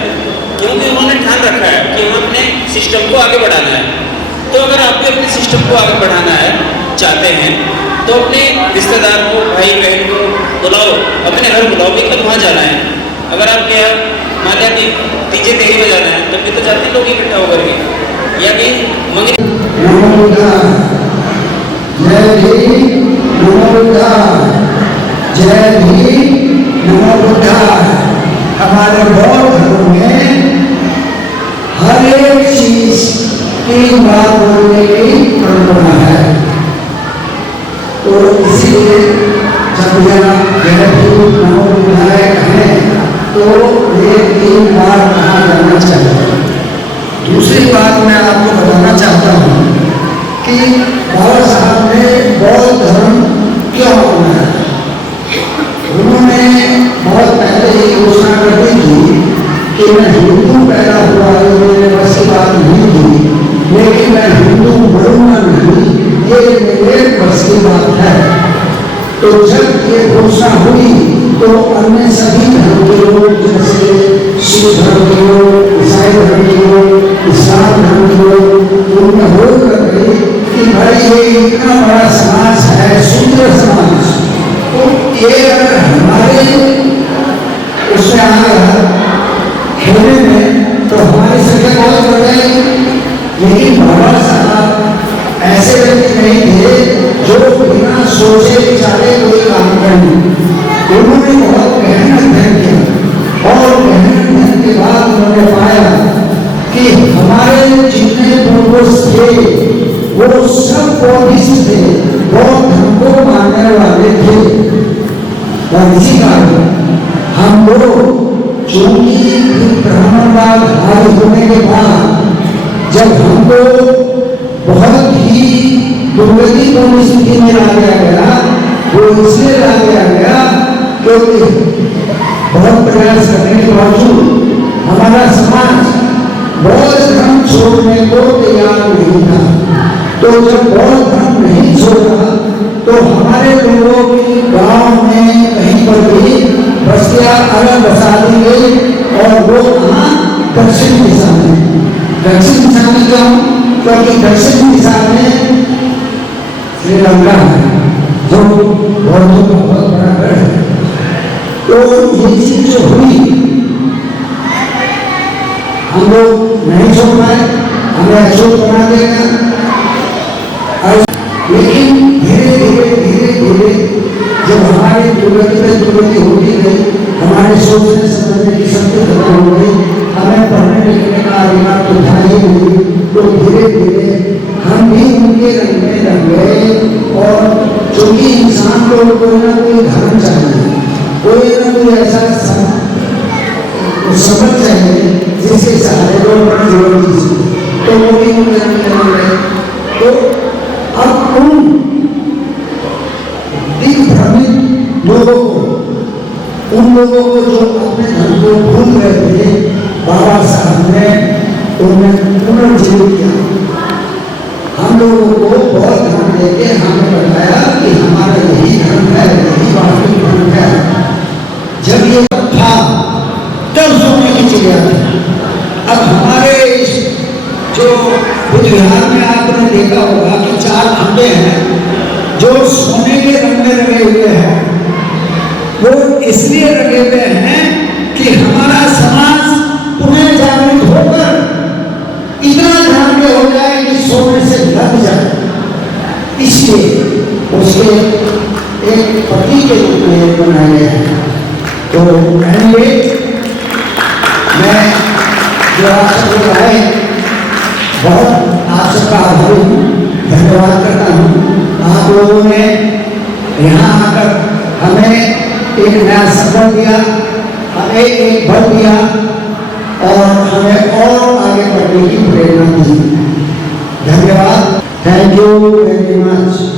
क्योंकि उन्होंने ठान रखा है कि हम अपने सिस्टम को आगे बढ़ाना है। तो अगर आपको अपने सिस्टम को आगे बढ़ाना है चाहते हैं, तो अपने रिश्तेदार को, भाई बहन को बुलाओ, अपने घर बुलाओ, भी कल वहाँ जाना है। अगर आप क्या मान लिया कि डीजे तेरी बजाना है तब भी तो जाते लोग इकट्ठा होकर के या कि मंगनी नमो बुद्धाय, जय भीम, नमो बुद्धाय, जय भीम, नमो बुद्धाय। हमारे बौद्ध धर्म में हर एक चीज 3 बार बोलने की परंपरा है। तो इसीलिए जब यह जय भीम नमो बुद्धाय कहें तो ये 3 बार कहा जाना चाहिए। दूसरी बात मैं आपको बताना चाहता हूँ कि बाबा साहब ने बौद्ध धर्म क्यों अपनाया। उन्होंने बहुत पहले ही घोषणा कर दी थी कि मैं हिंदू पैदा हुआ है, मेरे बस की बात नहीं थी, लेकिन मैं हिंदू बनूंगा नहीं, ये मेरे बस की बात है। तो जब ये घोषणा हुई तो अन्य सभी धर्म के लोग, जैसे सिख धर्म के लोग, ईसाई धर्म के लोग, इस्लाम धर्म के लोग, उनमें हो कर गए कि भाई ये इतना बड़ा समाज है, सुंदर समाज, तो ये अगर हमारे उसमें आ गया खेलने में तो हमारी संख्या बहुत बढ़ जाएगी। लेकिन बाबा साहब ऐसे व्यक्ति नहीं थे जो बिना सोचे विचारे कोई काम करें। उन्होंने बहुत गहन अध्ययन किया और गहन अध्ययन के बाद उन्होंने पाया कि हमारे जितने पूर्वज थे वो सब बौद्धिस्ट थे, बौद्ध धर्म को मानने वाले थे। और इसी कारण हम लोग चूंकि ब्राह्मणवाद हावी होने के बाद जब हमको बहुत ही दुर्गतिपूर्ण स्थिति में ला दिया गया, वो इसलिए ला दिया गया क्योंकि बहुत प्रयास करने के बावजूद हमारा समाज बौद्ध धर्म छोड़ने को तैयार नहीं था। तो जब बौद्ध धर्म नहीं छोड़ा तो हमारे लोगों की गांव में कहीं पर भी बस्तियां अलग बसा दी गई और वो कहाँ दक्षिण दिशा में। दक्षिण दिशा में क्यों? क्योंकि दक्षिण दिशा में श्रीलंका है जो बौद्धों का बहुत बड़ा गढ़ है। तो ये चीज जो हुई हम लोग नहीं छोड़ पाए, हमें अछूत बना देगा। लेकिन धीरे धीरे जब हमारी दुर्गति होती गई, हमारे सोचने समझने की शक्ति खत्म हो गई, हमें पढ़ने लिखने का अधिकार तो था ही नहीं, तो धीरे धीरे हम भी उनके रंग में लग गए। और चूंकि इंसान को कोई ना कोई धर्म चाहिए, कोई ना कोई ऐसा समझ चाहिए जिसके सहारे लोग अपना जीवन जी सके, तो वो भी उनके रंग में लग गए। तो अब उन दिग्भ्रमित लोगों को, उन लोगों को जो अपने धर्म को भूल गए थे, बाबा साहब ने उन्हें पुनर्जीवित किया। हम लोगों को बहुत ध्यान देके हमें बताया कि हमारा यही धर्म है, यही वास्तविक धर्म है। जब ये था तब सोने की चिड़िया थी। अब हमारे इस जो बुद्ध विहार में आपने देखा होगा कि 4 खंबे हैं जो सोने के रंग में लगे हुए हैं। वो इसलिए लगे हुए हैं कि हमारा समाज पुनः जागृत होकर इतना ध्यान में हो जाए कि सोने से लग जाए, इसलिए उसके एक प्रतीक के रूप में बनाए गए हैं। तो anyway, मैं जो आप सब लोग आए बहुत आप सबका आभारी हूँ, धन्यवाद करता हूँ। आप लोगों ने यहाँ आकर हमें एक नया सफर दिया, हमें एक बल दिया और हमें और आगे बढ़ने की प्रेरणा दी। धन्यवाद। Thank you very much.